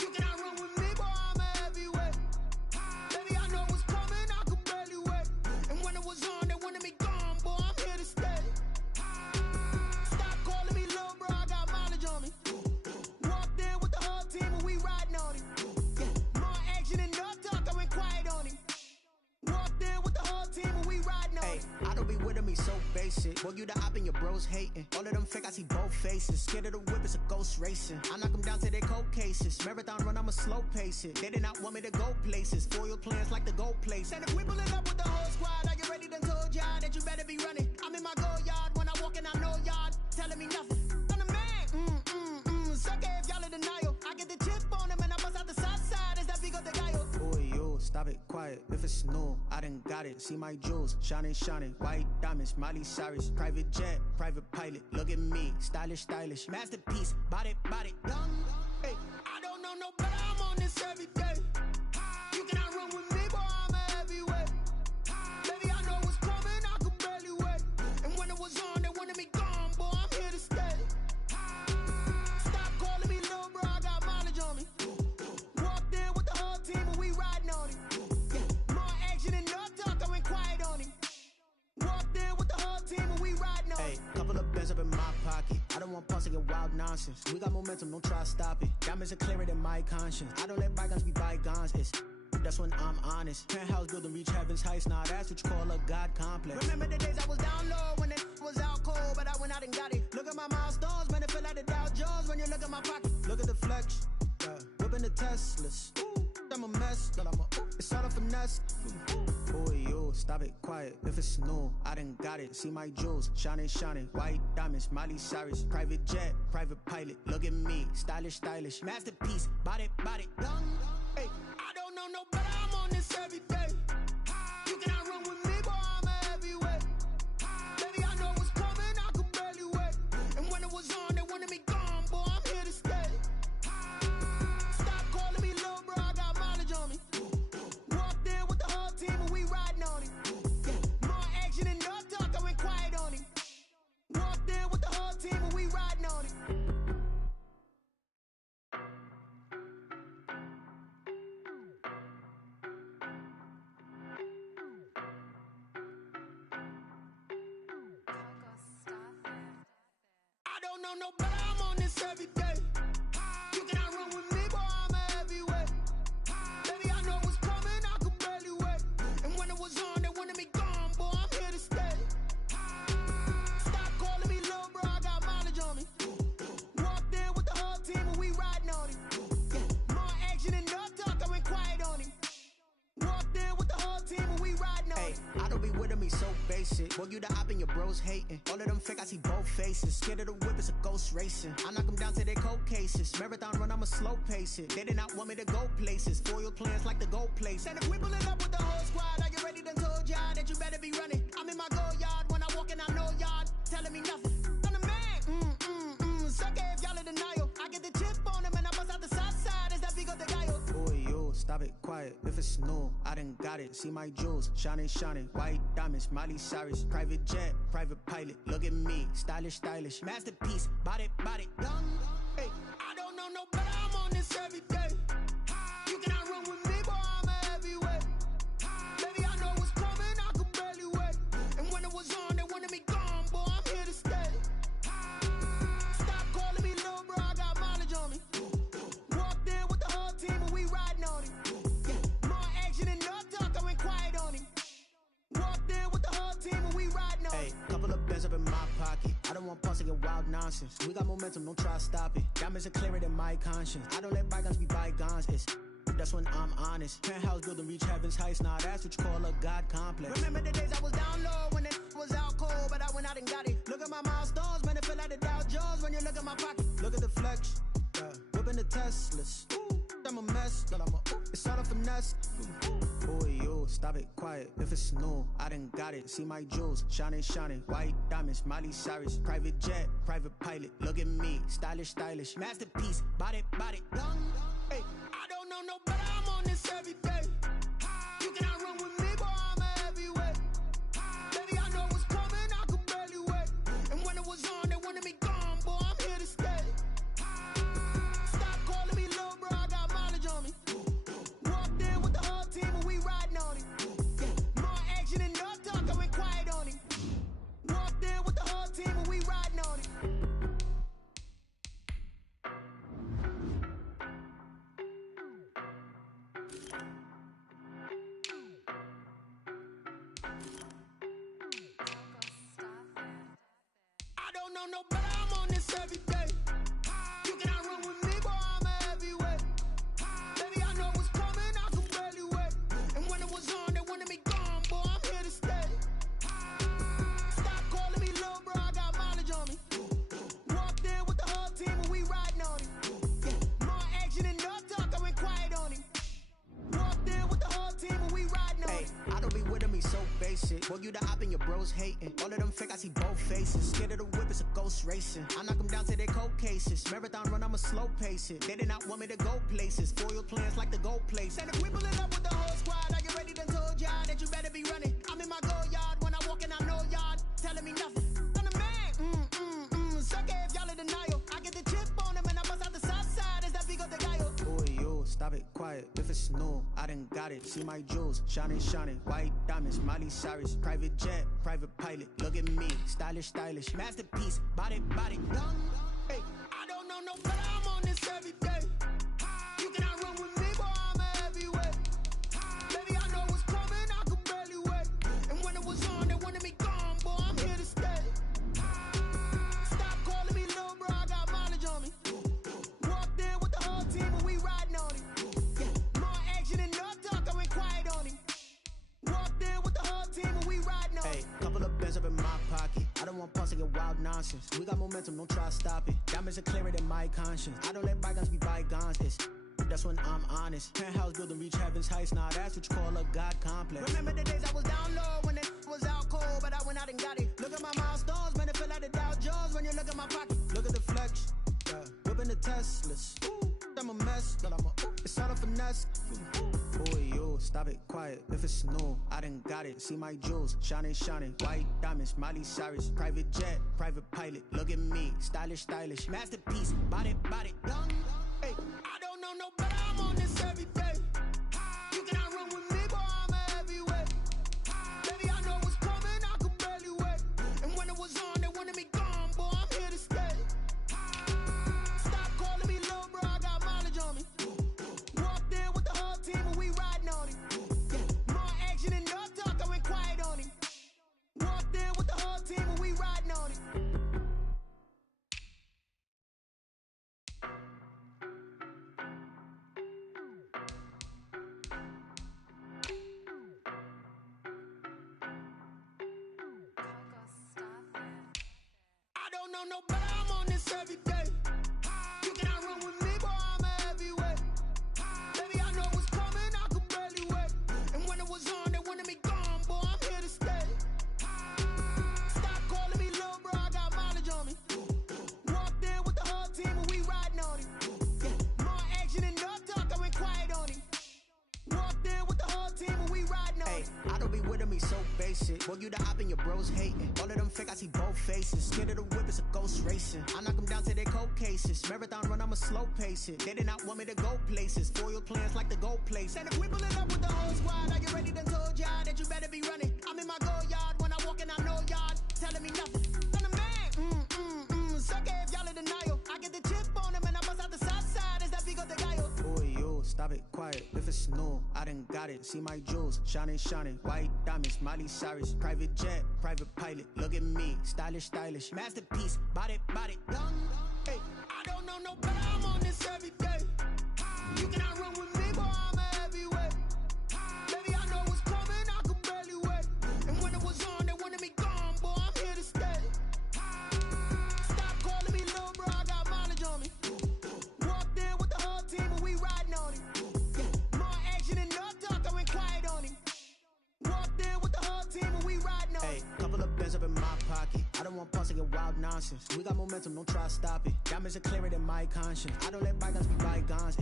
You cannot run with me, boy. I'm a heavyweight. Baby, I know what's coming. I could barely wait. And when it was on, they wanted me gone, boy. I'm here to stay. Stop calling me little bro. I got mileage on me. Walked in with the whole team and we riding on it. More action and no talk. I went quiet on it. Walked in with the whole team and we riding on it. I don't be with me so basic. Well, you the op and your bros hating. All of them fake, I see both faces. Scared of the whip, it's a ghost racing. I knock them down to their cold cases. Marathon run, I'ma slow pace it. They did not want me to go places. Foil plans like the gold place. And if we pulling up with the whole squad, are you ready? Done told y'all that you better be running. I'm in my go yard. When I walk in, I know y'all telling me nothing. I'm the man. Suck it if y'all in denial. I get the chip on him and I bust out the south side. Is that Vigo de Gallo? Boy, yo, stop it, quiet. If it's new, I done got it. See my jewels, shining, shining. White diamonds, Miley Cyrus. Private jet, private pilot. Look at me, stylish, stylish. Masterpiece, body, young. Hey, I don't know no better. I'm on this every day. You cannot run with me, boy. I'm a heavyweight. Baby, I know what's coming. I could barely wait. And when it was on, they wanted me gone, boy. I'm here to stay. Stop calling me little bro. I got mileage on me. Walked in with the whole team and we riding on it. More action and no talk. I went quiet on it. Walked in with the whole team and we riding on it. Couple of bins up in my pocket. I don't want pulse like wild nonsense. We got momentum, don't try to stop it. Diamonds are clearer than my conscience. I don't let bygones be bygones. That's when I'm honest. Penthouse build to reach heaven's heights. Now that's what you call a God complex. Remember the days I was down low when it was out cold, but I went out and got it. Look at my milestones, man, it feel like the Dow Jones when you look at my pocket. Look at the flex, whipping the Teslas. I'm a mess, but it's all a finesse. Boy, yo, stop it, quiet. If it's new, I done got it. See my jewels, shining, shining. White diamonds, Miley Cyrus. Private jet, private pilot. Look at me, stylish, stylish. Masterpiece, body, young. Hey, I don't know no better. I'm on this every day. You cannot run with me, boy. I'm a heavyweight. Baby, I know what's coming. I could barely wait. And when it was on, they wanted me gone, boy. I'm here to stay. Stop calling me little bro. I got mileage on me. Walked in with the whole team and we riding on it. More action and no talk. I went quiet on it. Walked in with the whole team and we riding on it. I don't know no better. I'm on this every day. You cannot run with me, boy. I'm a heavyweight. Baby, I know what's coming. I could barely wait. And when it was on, they wanted me gone, boy. I'm here to stay. Stop calling me little bro. I got mileage on me. Walked in with the whole team and we riding on it. More action and no talk. I went quiet on it. Walked in with the whole team and we riding on it. I don't be with me basic. Boy, you the op and your bros hating. All of them fake, I see both faces. Scared of the whip, it's a ghost racing. I knock them down to their cold cases. Marathon run, I'ma slow pace it. They did not want me to go places. Foil plans like the gold place. And if we pulling up with the whole squad, are you ready? Done told y'all that you better be running. I'm in my go yard. When I walk in, I know y'all telling me nothing. I'm the man. Sucker if y'all in denial. I get the chip on them and I bust out the south side. Is that big of the guy? Boy, yo, stop it, quiet. If it's new, I done got it. See my jewels, shining, shining. White diamonds, Miley Cyrus. Private jet, private pilot. Look at me, stylish, stylish. Masterpiece, body, young. Hey, I don't know no better. I'm on this every day. You cannot run with me, boy. I'm a heavyweight. Baby, I know what's coming. I could barely wait. And when it was on, they wanted me gone, boy. I'm here to stay. Stop calling me little bro. I got mileage on me. Walked in with the whole team and we riding on it. Yeah, more action and no talk. I went quiet on it. Walked in with the whole team and we riding on it. Hey, couple of bands up in my pocket. I don't want pause to get wild nonsense. We got momentum, don't try to stop it. Diamonds are clearer than my conscience. I don't let bygones be bygones. That's when I'm honest. Penthouse building, reach heaven's heights. Nah, that's what you call a God complex. Remember the days I was down low when it was out cold, but I went out and got it. Look at my milestones, man, it feel like the Dow Jones when you look at my pocket. Look at the flex, whipping the Teslas. I'm a mess, but it's all a finesse. Boy, yo, stop it, quiet. If it's new, I done got it. See my jewels, shining, shining. White diamonds, Miley Cyrus. Private jet, private pilot. Look at me, stylish, stylish. Masterpiece, body, young. Hey, I don't know no better. I'm on this every day. You cannot run with me, boy. I'm a heavyweight. Baby, I know what's coming. I could barely wait. And when it was on, they wanted me gone, boy. I'm here to stay. Stop calling me little bro. I got mileage on me. Walked in with the whole team and we riding on it. Yeah, more action and no talk. I went quiet on it. Walked in with the whole team and we riding on it. I don't know no better. I'm on this every day. You cannot run with me, boy. I'm a heavyweight. Baby, I know what's coming. I could barely wait. And when it was on, they wanted me gone, boy. I'm here to stay. Stop calling me little bro. I got mileage on me. Walked in with the whole team and we riding on it. Yeah, more action and no talk. I went quiet on it. Walked in with the whole team and we riding on it. I don't be with me so basic. Boy, you the op and your bros hating. All of them fake, I see both faces. Scared of the whip, it's a ghost racing. I knock them down to their cold cases. Marathon run, I'ma slow pace it. They did not want me to go places. Foil plans like the gold place. And if we pulling up with the whole squad, are you ready? Done told y'all that you better be running. I'm in my go yard. When I walk in, I know y'all telling me nothing. I'm the man. Sucker if y'all in denial. I get the chip on them and I bust out the south side. Is that big of the guy? Boy, yo, stop it, quiet. If it's new, I done got it. See my jewels, shining, shining. White diamonds, Miley Cyrus. Private jet, private pilot. Look at me, stylish, stylish. Masterpiece, body, young. Hey, I don't know no better. I'm on this every day. You cannot run with me, boy. I'm a heavyweight. Baby, I know what's coming. I could barely wait. And when it was on, they wanted me gone, boy. I'm here to stay. Stop calling me little bro. I got mileage on me. Walked in with the whole team and we riding on it. Yeah, more action and no talk. I went quiet on it. Walked in with the whole team and we riding on it. Hey, couple of bands up in my pocket. I don't want pause to get wild nonsense. We got momentum, don't try to stop it. Diamonds are clearer than my conscience. I don't let bygones be bygones. That's when I'm honest. Penthouse building, reach heaven's heights. Nah, that's what you call a God complex. Remember the days I was down low when it was out cold, but I went out and got it. Look at my milestones, man, it feel like the Dow Jones when you look at my pocket. Look at the flex, whipping the Teslas. I'm a mess, but it's all a finesse. Boy, yo, stop it, quiet. If it's new, I done got it. See my jewels, shining, shining. White diamonds, Miley Cyrus. Private jet, private pilot. Look at me, stylish, stylish. Masterpiece, body, young. Hey, I don't know no better. I'm on this every day. You cannot run with me, boy. I'm a heavyweight. Baby, I know what's coming. I could barely wait. And when it was on, they wanted me gone, boy. I'm here to stay. Stop calling me little bro. I got mileage on me. Walked in with the whole team and we riding on it. Yeah, more action and no talk. I went quiet on it. Walked in with the whole team and we riding on it. know no better, I'm on this every day. You cannot run with me, boy, I'm a heavyweight. Baby, I know what's coming, I could barely wait. And when it was on, they wanted me gone, boy, I'm here to stay. Stop calling me little bro, I got mileage on me. Walked in with the whole team and we riding on it. Yeah, more action and no talk, I went quiet on it. Walked in with the whole team and we riding on it. I don't be with me so basic. Boy, you the op and your bros hating. All of them fake, I see both faces. Scared of the whip, it's a ghost racing. I knock them down to their cold cases. Marathon run, I'ma slow pace it. They did not want me to go places. Foil plans like the gold place. And if we pulling up with the whole squad, are you ready? Done told y'all that you better be running. I'm in my go yard. When I walk in, I know y'all telling me nothing. I'm the man. Sucker if y'all in denial. I get the chip on them and I bust out the south side. Is that Vigo de Gallo? Boy, yo, stop it, quiet. If it's new, I done got it. See my jewels, shining, shining. White diamonds, Miley Cyrus. Private jet, private pilot. Look at me, stylish, stylish. Masterpiece, body, young. Hey, I don't know no better. I'm on this every day. You cannot run with me, boy, I'm a heavyweight. Baby, I know what's coming, I could barely wait. And when it was on, they wanted me gone, boy, I'm here to stay. Stop calling me little bro, I got mileage on me. Walked in with the whole team and we riding on it. Yeah, more action and no talk, I went quiet on it. Walked in with the whole team and we riding on it. Couple of bands up in my pocket. I don't want pause to get wild nonsense. We got momentum, don't try to stop it. Diamonds are clearer than my conscience. I don't let bygones be bygones.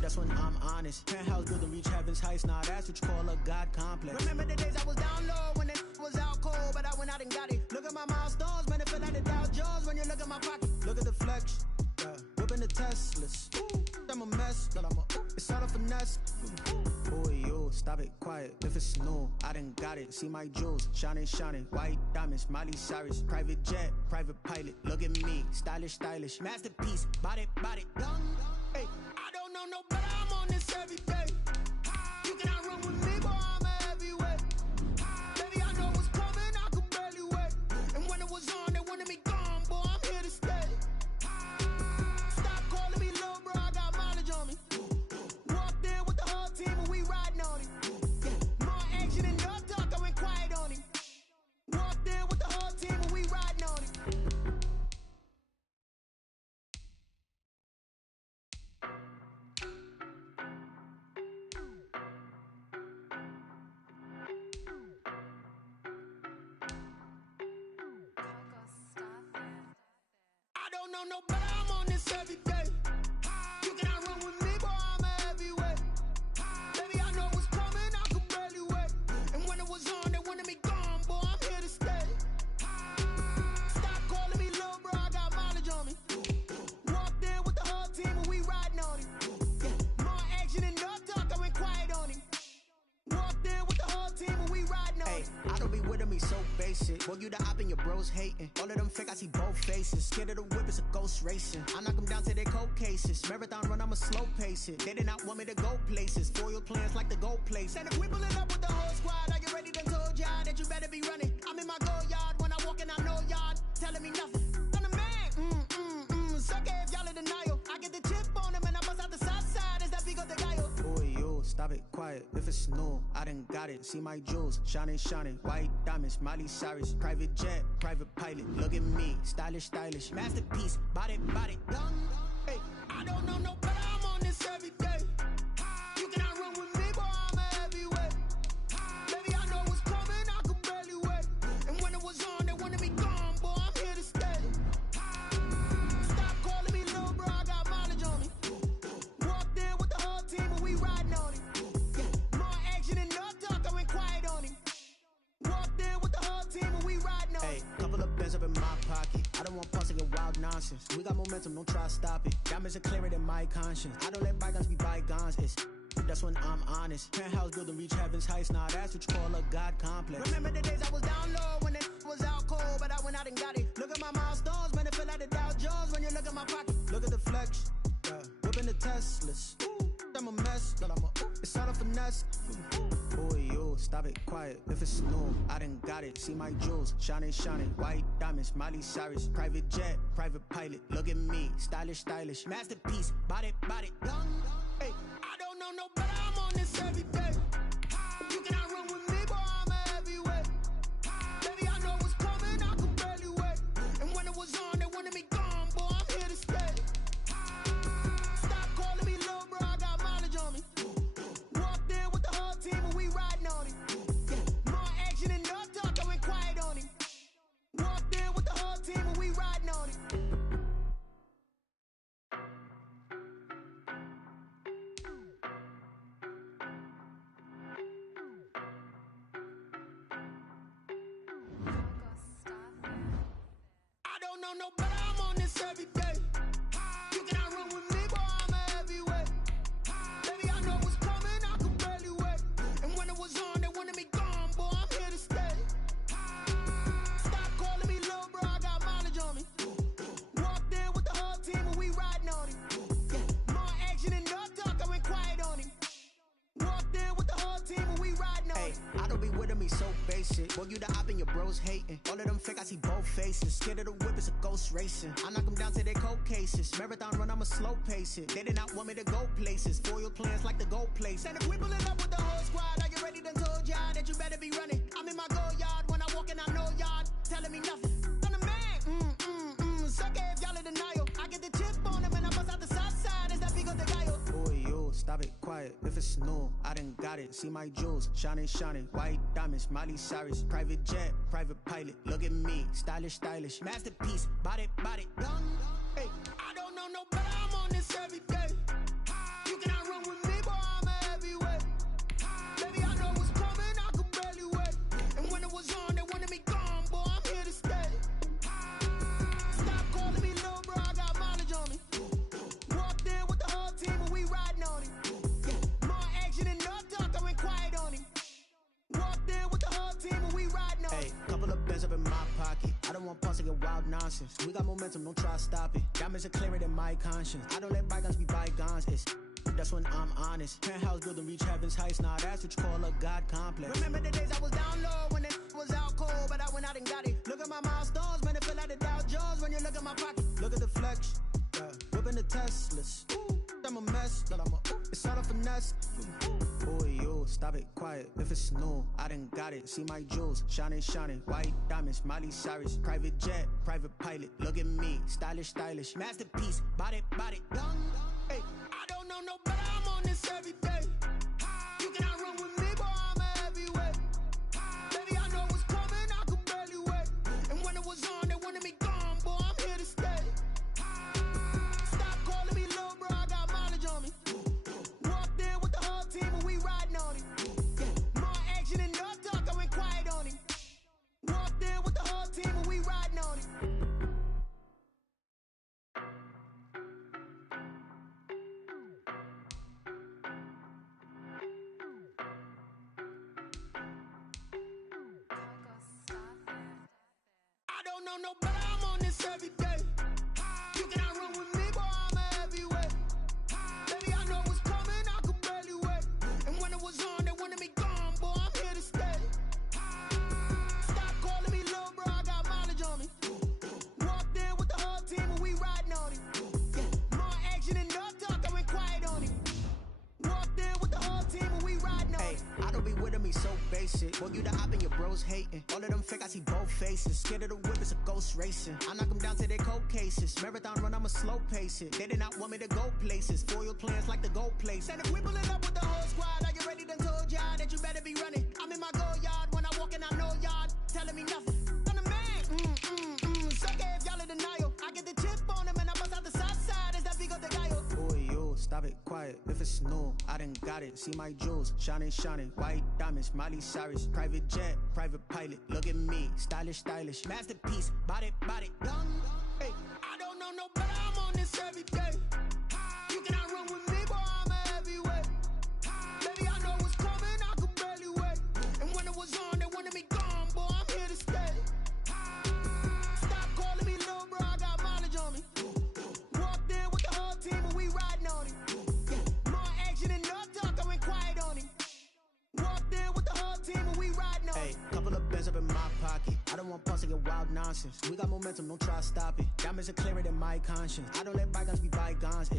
That's when I'm honest. Penthouse building reach heaven's heights. Now that's what you call a God complex. Remember the days I was down low when it was out cold, but I went out and got it. Look at my milestones, man, it feel like the Dow Jones when you look at my pocket. Look at the flex, whipping the Teslas. I'm a mess, but it's all a finesse. Boy, yo, stop it, quiet. If it's new, I done got it. See my jewels, shining, shining. White diamonds, Miley Cyrus. Private jet, private pilot. Look at me, stylish, stylish. Masterpiece, body, young. Hey, I don't know no better. I'm on this every day. You cannot run with me, boy, I'm a heavyweight. Baby, I know what's coming, I could barely wait. And when it was on, they wanted me gone, boy, I'm here to stay. Stop calling me little bro, I got mileage on me. Walked in with the whole team and we riding on it. Yeah, more action and no talk, I went quiet on it. Walked in with the whole team and we riding on it. I don't know no better, I'm on this every day. You cannot run with me, boy, I'm a heavyweight. Baby, I know what's coming, I could barely wait. And when it was on, they wanted me gone, boy, I'm here to stay. Stop calling me little bro, I got mileage on me. Walked in with the whole team and we riding on it. Yeah, more action and no talk, I went quiet on it. Walked in with the whole team and we riding on it. I don't be with me so basic. Boy, you the op and your bros hating. All of them fake, I see both faces. Scared of the whip, it's a ghost racing. I knock them down to their cold cases. Marathon run, I'ma slow pace it. They did not want me to go places. Foil plans like the gold place. And if we pulling up with the whole squad, are you ready? Done told y'all that you better be running. I'm in my go yard. When I walk in, I know y'all telling me nothing. I'm the man. Sucker if y'all in denial. I get the chip on them and I bust out the south side. Is that Vigo de Gallo? Boy, yo, stop it, quiet. If it's new, I done got it. See my jewels, shining, shining. White diamonds, Miley Cyrus. Private jet, private pilot. Look at me, stylish, stylish. Masterpiece, body, young. Hey, I don't know no better. I'm on this every day. You cannot run with me, boy, I'm a heavyweight. Baby, I know what's coming, I could barely wait. And when it was on, they wanted me gone, boy, I'm here to stay. Stop calling me little bro, I got mileage on me. Walked in with the whole team and we riding on it. Yeah, more action and no talk, I went quiet on it. Walked in with the whole team and we riding on it. Couple of bands up in my pocket. I don't want pause to get wild nonsense. We got momentum, don't try to stop it. Diamonds are clearer than my conscience. I don't let bygones be bygones. That's when I'm honest. Penthouse building reach heaven's heights. Now that's what you call a God complex. Remember the days I was down low when it was out cold, but I went out and got it. Look at my milestones, man, it feel like the Dow Jones when you look at my pocket. Look at the flex, whipping the Teslas. I'm a mess, but it's all a finesse. Boy, yo, stop it, quiet. If it's new, I done got it. See my jewels, shining, shining. White diamonds, Miley Cyrus. Private jet, private pilot. Look at me, stylish, stylish. Masterpiece, body, young. Hey, I don't know no better. I'm on this every day. You cannot run with me, boy, I'm a heavyweight. Baby, I know what's coming, I could barely wait. And when it was on, they know, but I'm on this every day. You cannot run with me, boy, I'm a heavyweight. Baby, I know what's coming, I could barely wait. And when it was on, they wanted me gone, boy, I'm here to stay. Stop calling me little bro, I got mileage on me. Walked in with the whole team and we riding on him. Yeah, more action and no talk, I went quiet on him. Walked in with the whole team and we riding on him. I don't be with me so basic. Boy, you the op and your bros hating. All of them fake, I see both faces. Scared of the whip, it's a ghost racing. I knock them down to their cold cases. Marathon run, I'ma slow pace it. They did not want me to go places. Foil plans like the gold place. And if we pulling up with the whole squad, are you ready? Done told y'all that you better be running. I'm in my go yard when I walk in, I know y'all telling me nothing. I'm the man, suck it if y'all in denial. I get the chip on him and I bust out the south side. Is that Pico de Gallo? Boy, you stop it, quiet. If it's new, I done got it. See my jewels, shining, shining. White diamonds, Miley Cyrus. Private jet, private pilot. Look at me, stylish, stylish. Masterpiece, body, done. Hey, I don't know no better. I'm on this every day. You cannot run with me, boy, I'm a heavyweight. Baby, I know what's coming, I could barely wait. And when it was on, they wanted me gone, boy, I'm here to stay. Stop calling me little bro, I got mileage on me. Walked in with the whole team and we riding on him. Yeah, more action and no talk, I went quiet on him. Walked in with the whole team and we riding on him. Hey, couple of bands up in my pocket. I don't want pause to get wild nonsense. We got momentum, don't try to stop it. Diamonds are clearer than my conscience. I don't let bygones be bygones. That's when I'm honest. Penthouse building, reach heaven's heights. Nah, that's what you call a God complex. Remember the days I was down low when it was out cold, but I went out and got it. Look at my milestones, man, it feel like the Dow Jones when you look at my pocket. Look at the flex, whipping the Teslas. I'm a mess, but it's all a finesse. Boy, you stop it, quiet. If it's new, I done got it. See my jewels, shining, shining. White diamonds, Miley Cyrus. Private jet, private pilot. Look at me, stylish, stylish. Masterpiece, body, done. Hey, I don't know no better. I'm on this every day. You cannot run with me, boy, I'm a heavyweight. Baby, I know what's coming, I could barely wait. And when it was on, they wanted me gone, boy, I'm here to stay. Stop calling me little bro, I got mileage on me. Walked in with the whole team and we riding on him. Yeah, more action and no talk, I went quiet on him. Walked in with the whole team and we riding on him. I don't know no better, I'm on this every day. You cannot run with me, boy, I'm a heavyweight. Baby, I know what's coming, I could barely wait. And when it was on, they wanted me gone, boy, I'm here to stay. Stop calling me little bro, I got mileage on me. Walked in with the whole team and we riding on him. Yeah, more action and no talk, I went quiet on him. Walked in with the whole team and we riding on him. Hey, I don't be with me so basic. Boy, you the op and your bros hating. All of them fake, I see both faces. Scared of the whip, it's a ghost racing. I knock them down to their cold cases. Marathon run, I'ma slow pace it. They did not want me to go places. Foil plans like the gold place. And if we pulling up with the whole squad, are you ready? Done told y'all that you better be running. I'm in my go yard when I walk in, I know y'all telling me nothing. I'm the man, suck it if y'all in denial. I get the chip on him and I bust out the south side. Is that Pico de Gallo? Boy, you stop it, quiet. If it's new, I done got it. See my jewels, shining, shining. White diamonds, Miley Cyrus. Private jet, private pilot. Look at me, stylish, stylish. Masterpiece, body, done. Hey, I don't know no better. I'm on this every day. You cannot run with me, boy, I'm a heavyweight. Baby, I know what's coming, I could barely wait. And when it was on, they wanted me gone, boy, I'm here to stay. Stop calling me little bro, I got mileage on me. Walked in with the whole team and we riding on him. Yeah, more action and no talk, I went quiet on him. Walked in with the whole team and we riding on him. Hey, couple of bands up in my pocket. I don't want pause to get wild nonsense. We got momentum, don't try to stop it. Diamonds are clearer than my conscience. I don't let bygones be bygones.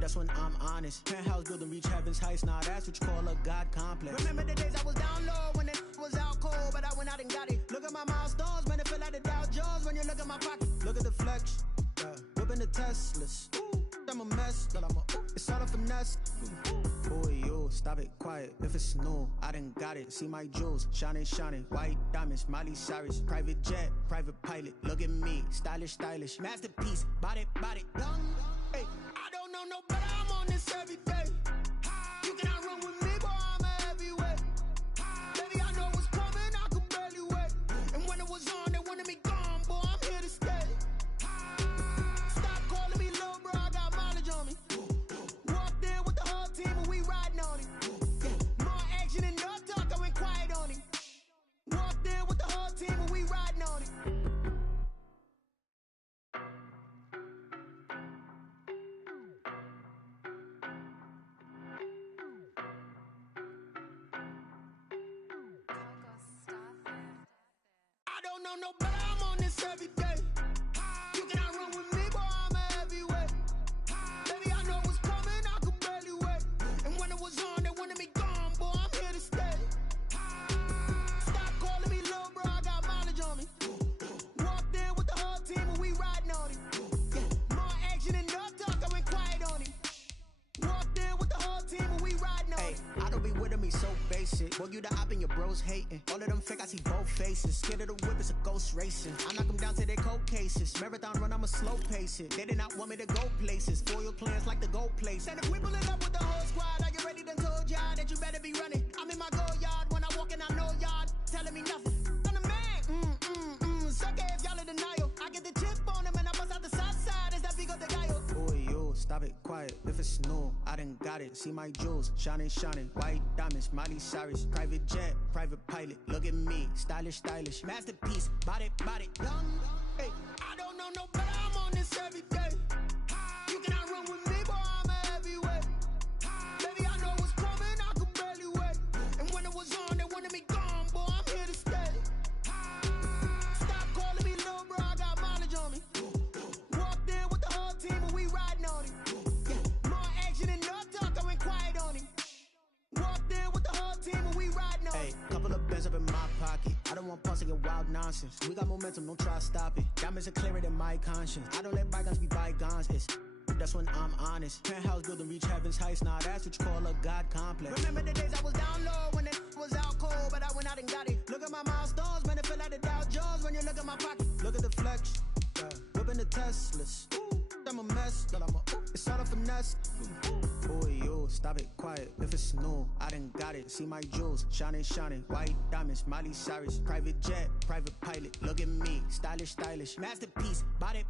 That's when I'm honest. Penthouse building, reach heaven's heights. Nah, that's what you call a God complex. Remember the days I was down low when it was out cold, but I went out and got it. Look at my milestones, man, it feel like the Dow Jones when you look at my pocket. Look at the flex, whipping the Teslas. I'm a mess, but it's all a finesse. Boy, you stop it, quiet. If it's new, I done got it. See my jewels, shining, shining. White diamonds, Miley Cyrus. Private jet, private pilot. Look at me, stylish, stylish. Masterpiece, body, done. Hey, I don't know no better. I'm on this every day. You cannot run with me, boy, I'm a heavyweight. Baby, I know what's coming, I could barely wait. And when it was on, they wanted me gone, boy, I'm here to stay. know no better, I'm on this every day. You cannot run with me, boy, I'm a heavyweight. Baby, I know what's coming, I could barely wait. And when it was on, they wanted me gone, boy, I'm here to stay. Stop calling me little bro, I got mileage on me. Walked in with the whole team and we riding on it. Yeah, more action and no talk, I went quiet on it. Walked in with the whole team and we riding on it. I don't be with me so basic. Boy, you the op and your bros hating. All of them fake, I see both faces. Scared of the whip, it's a ghost racing. I knock them down to their cold cases. Marathon run, I'ma slow pace it. They did not want me to go places. Foil plans like the gold place. And if we pulling up with the whole squad, I already done told y'all that you better be running. I'm in my go yard, when I walk in, I know y'all telling me nothing. I'm the man, suck it if y'all in denial. I get the chip on them and I bust out the south side, is that big of the guy? Boy, yo, stop it, quiet. If it's new, I done got it. See my jewels, shining, shining. White diamonds, Miley Cyrus. Private jet, private pilot. Look at me, stylish, stylish. Masterpiece, body, young. Hey, I don't know no better, I'm on this every day. You cannot run with me, boy, I'm a heavyweight. Baby, I know what's coming, I could barely wait. And when it was on, they wanted me gone, boy, I'm here to stay. Stop calling me little bro, I got mileage on me. Walked in with the whole team and we riding on it. Yeah, more action and no talk, I went quiet on it. Walked in with the whole team and we riding on it. Couple of bands up in my pocket. I don't want pulse and wild nonsense. We got momentum, don't try to stop it. Diamonds are clearer than my conscience. I don't let bygones be bygones. That's when I'm honest. Penthouse building, reach heaven's heights. Nah, that's what you call a God complex. Remember the days I was down low when it was out cold, but I went out and got it. Look at my milestones, man, it feel like the Dow Jones when you look at my pocket. Look at the flex, whipping the Teslas. I'm a mess, but it's all a finesse. Boy, yo, stop it, quiet. If it's new, I done got it. See my jewels, shining, shining. White diamonds, Miley Cyrus. Private jet, private pilot. Look at me, stylish, stylish. Masterpiece, body,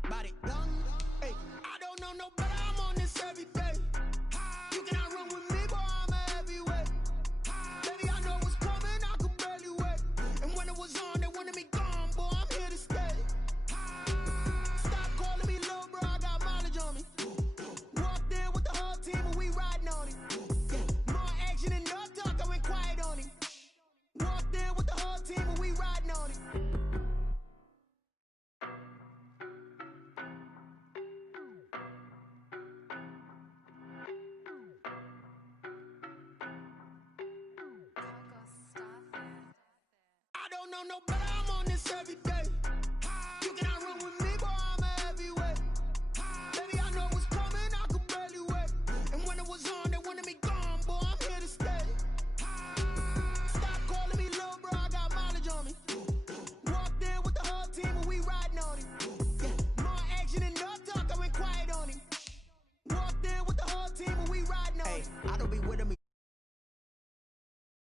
young. Hey, I don't know no better, I'm on this every day. You cannot run with me, boy, I'm a heavyweight. Baby, I know what's coming, I could barely wait. And when it was on, they wanted me gone, boy, I'm here to stay. Stop calling me little bro, I got mileage on me. Walked in with the whole team and we riding on it. Yeah, more action and no talk, I went quiet on it. Walked in with the whole team and we riding on it. I don't know no better, I'm on this every day. You cannot run with me, boy, I'm a heavyweight. Baby, I know what's coming, I could barely wait. And when it was on, they wanted me gone, boy, I'm here to stay. Stop calling me little bro, I got mileage on me. Walked in with the whole team and we riding on it. Yeah, more action and no talk, I went quiet on it. Walked in with the whole team and we riding on it. I don't be with me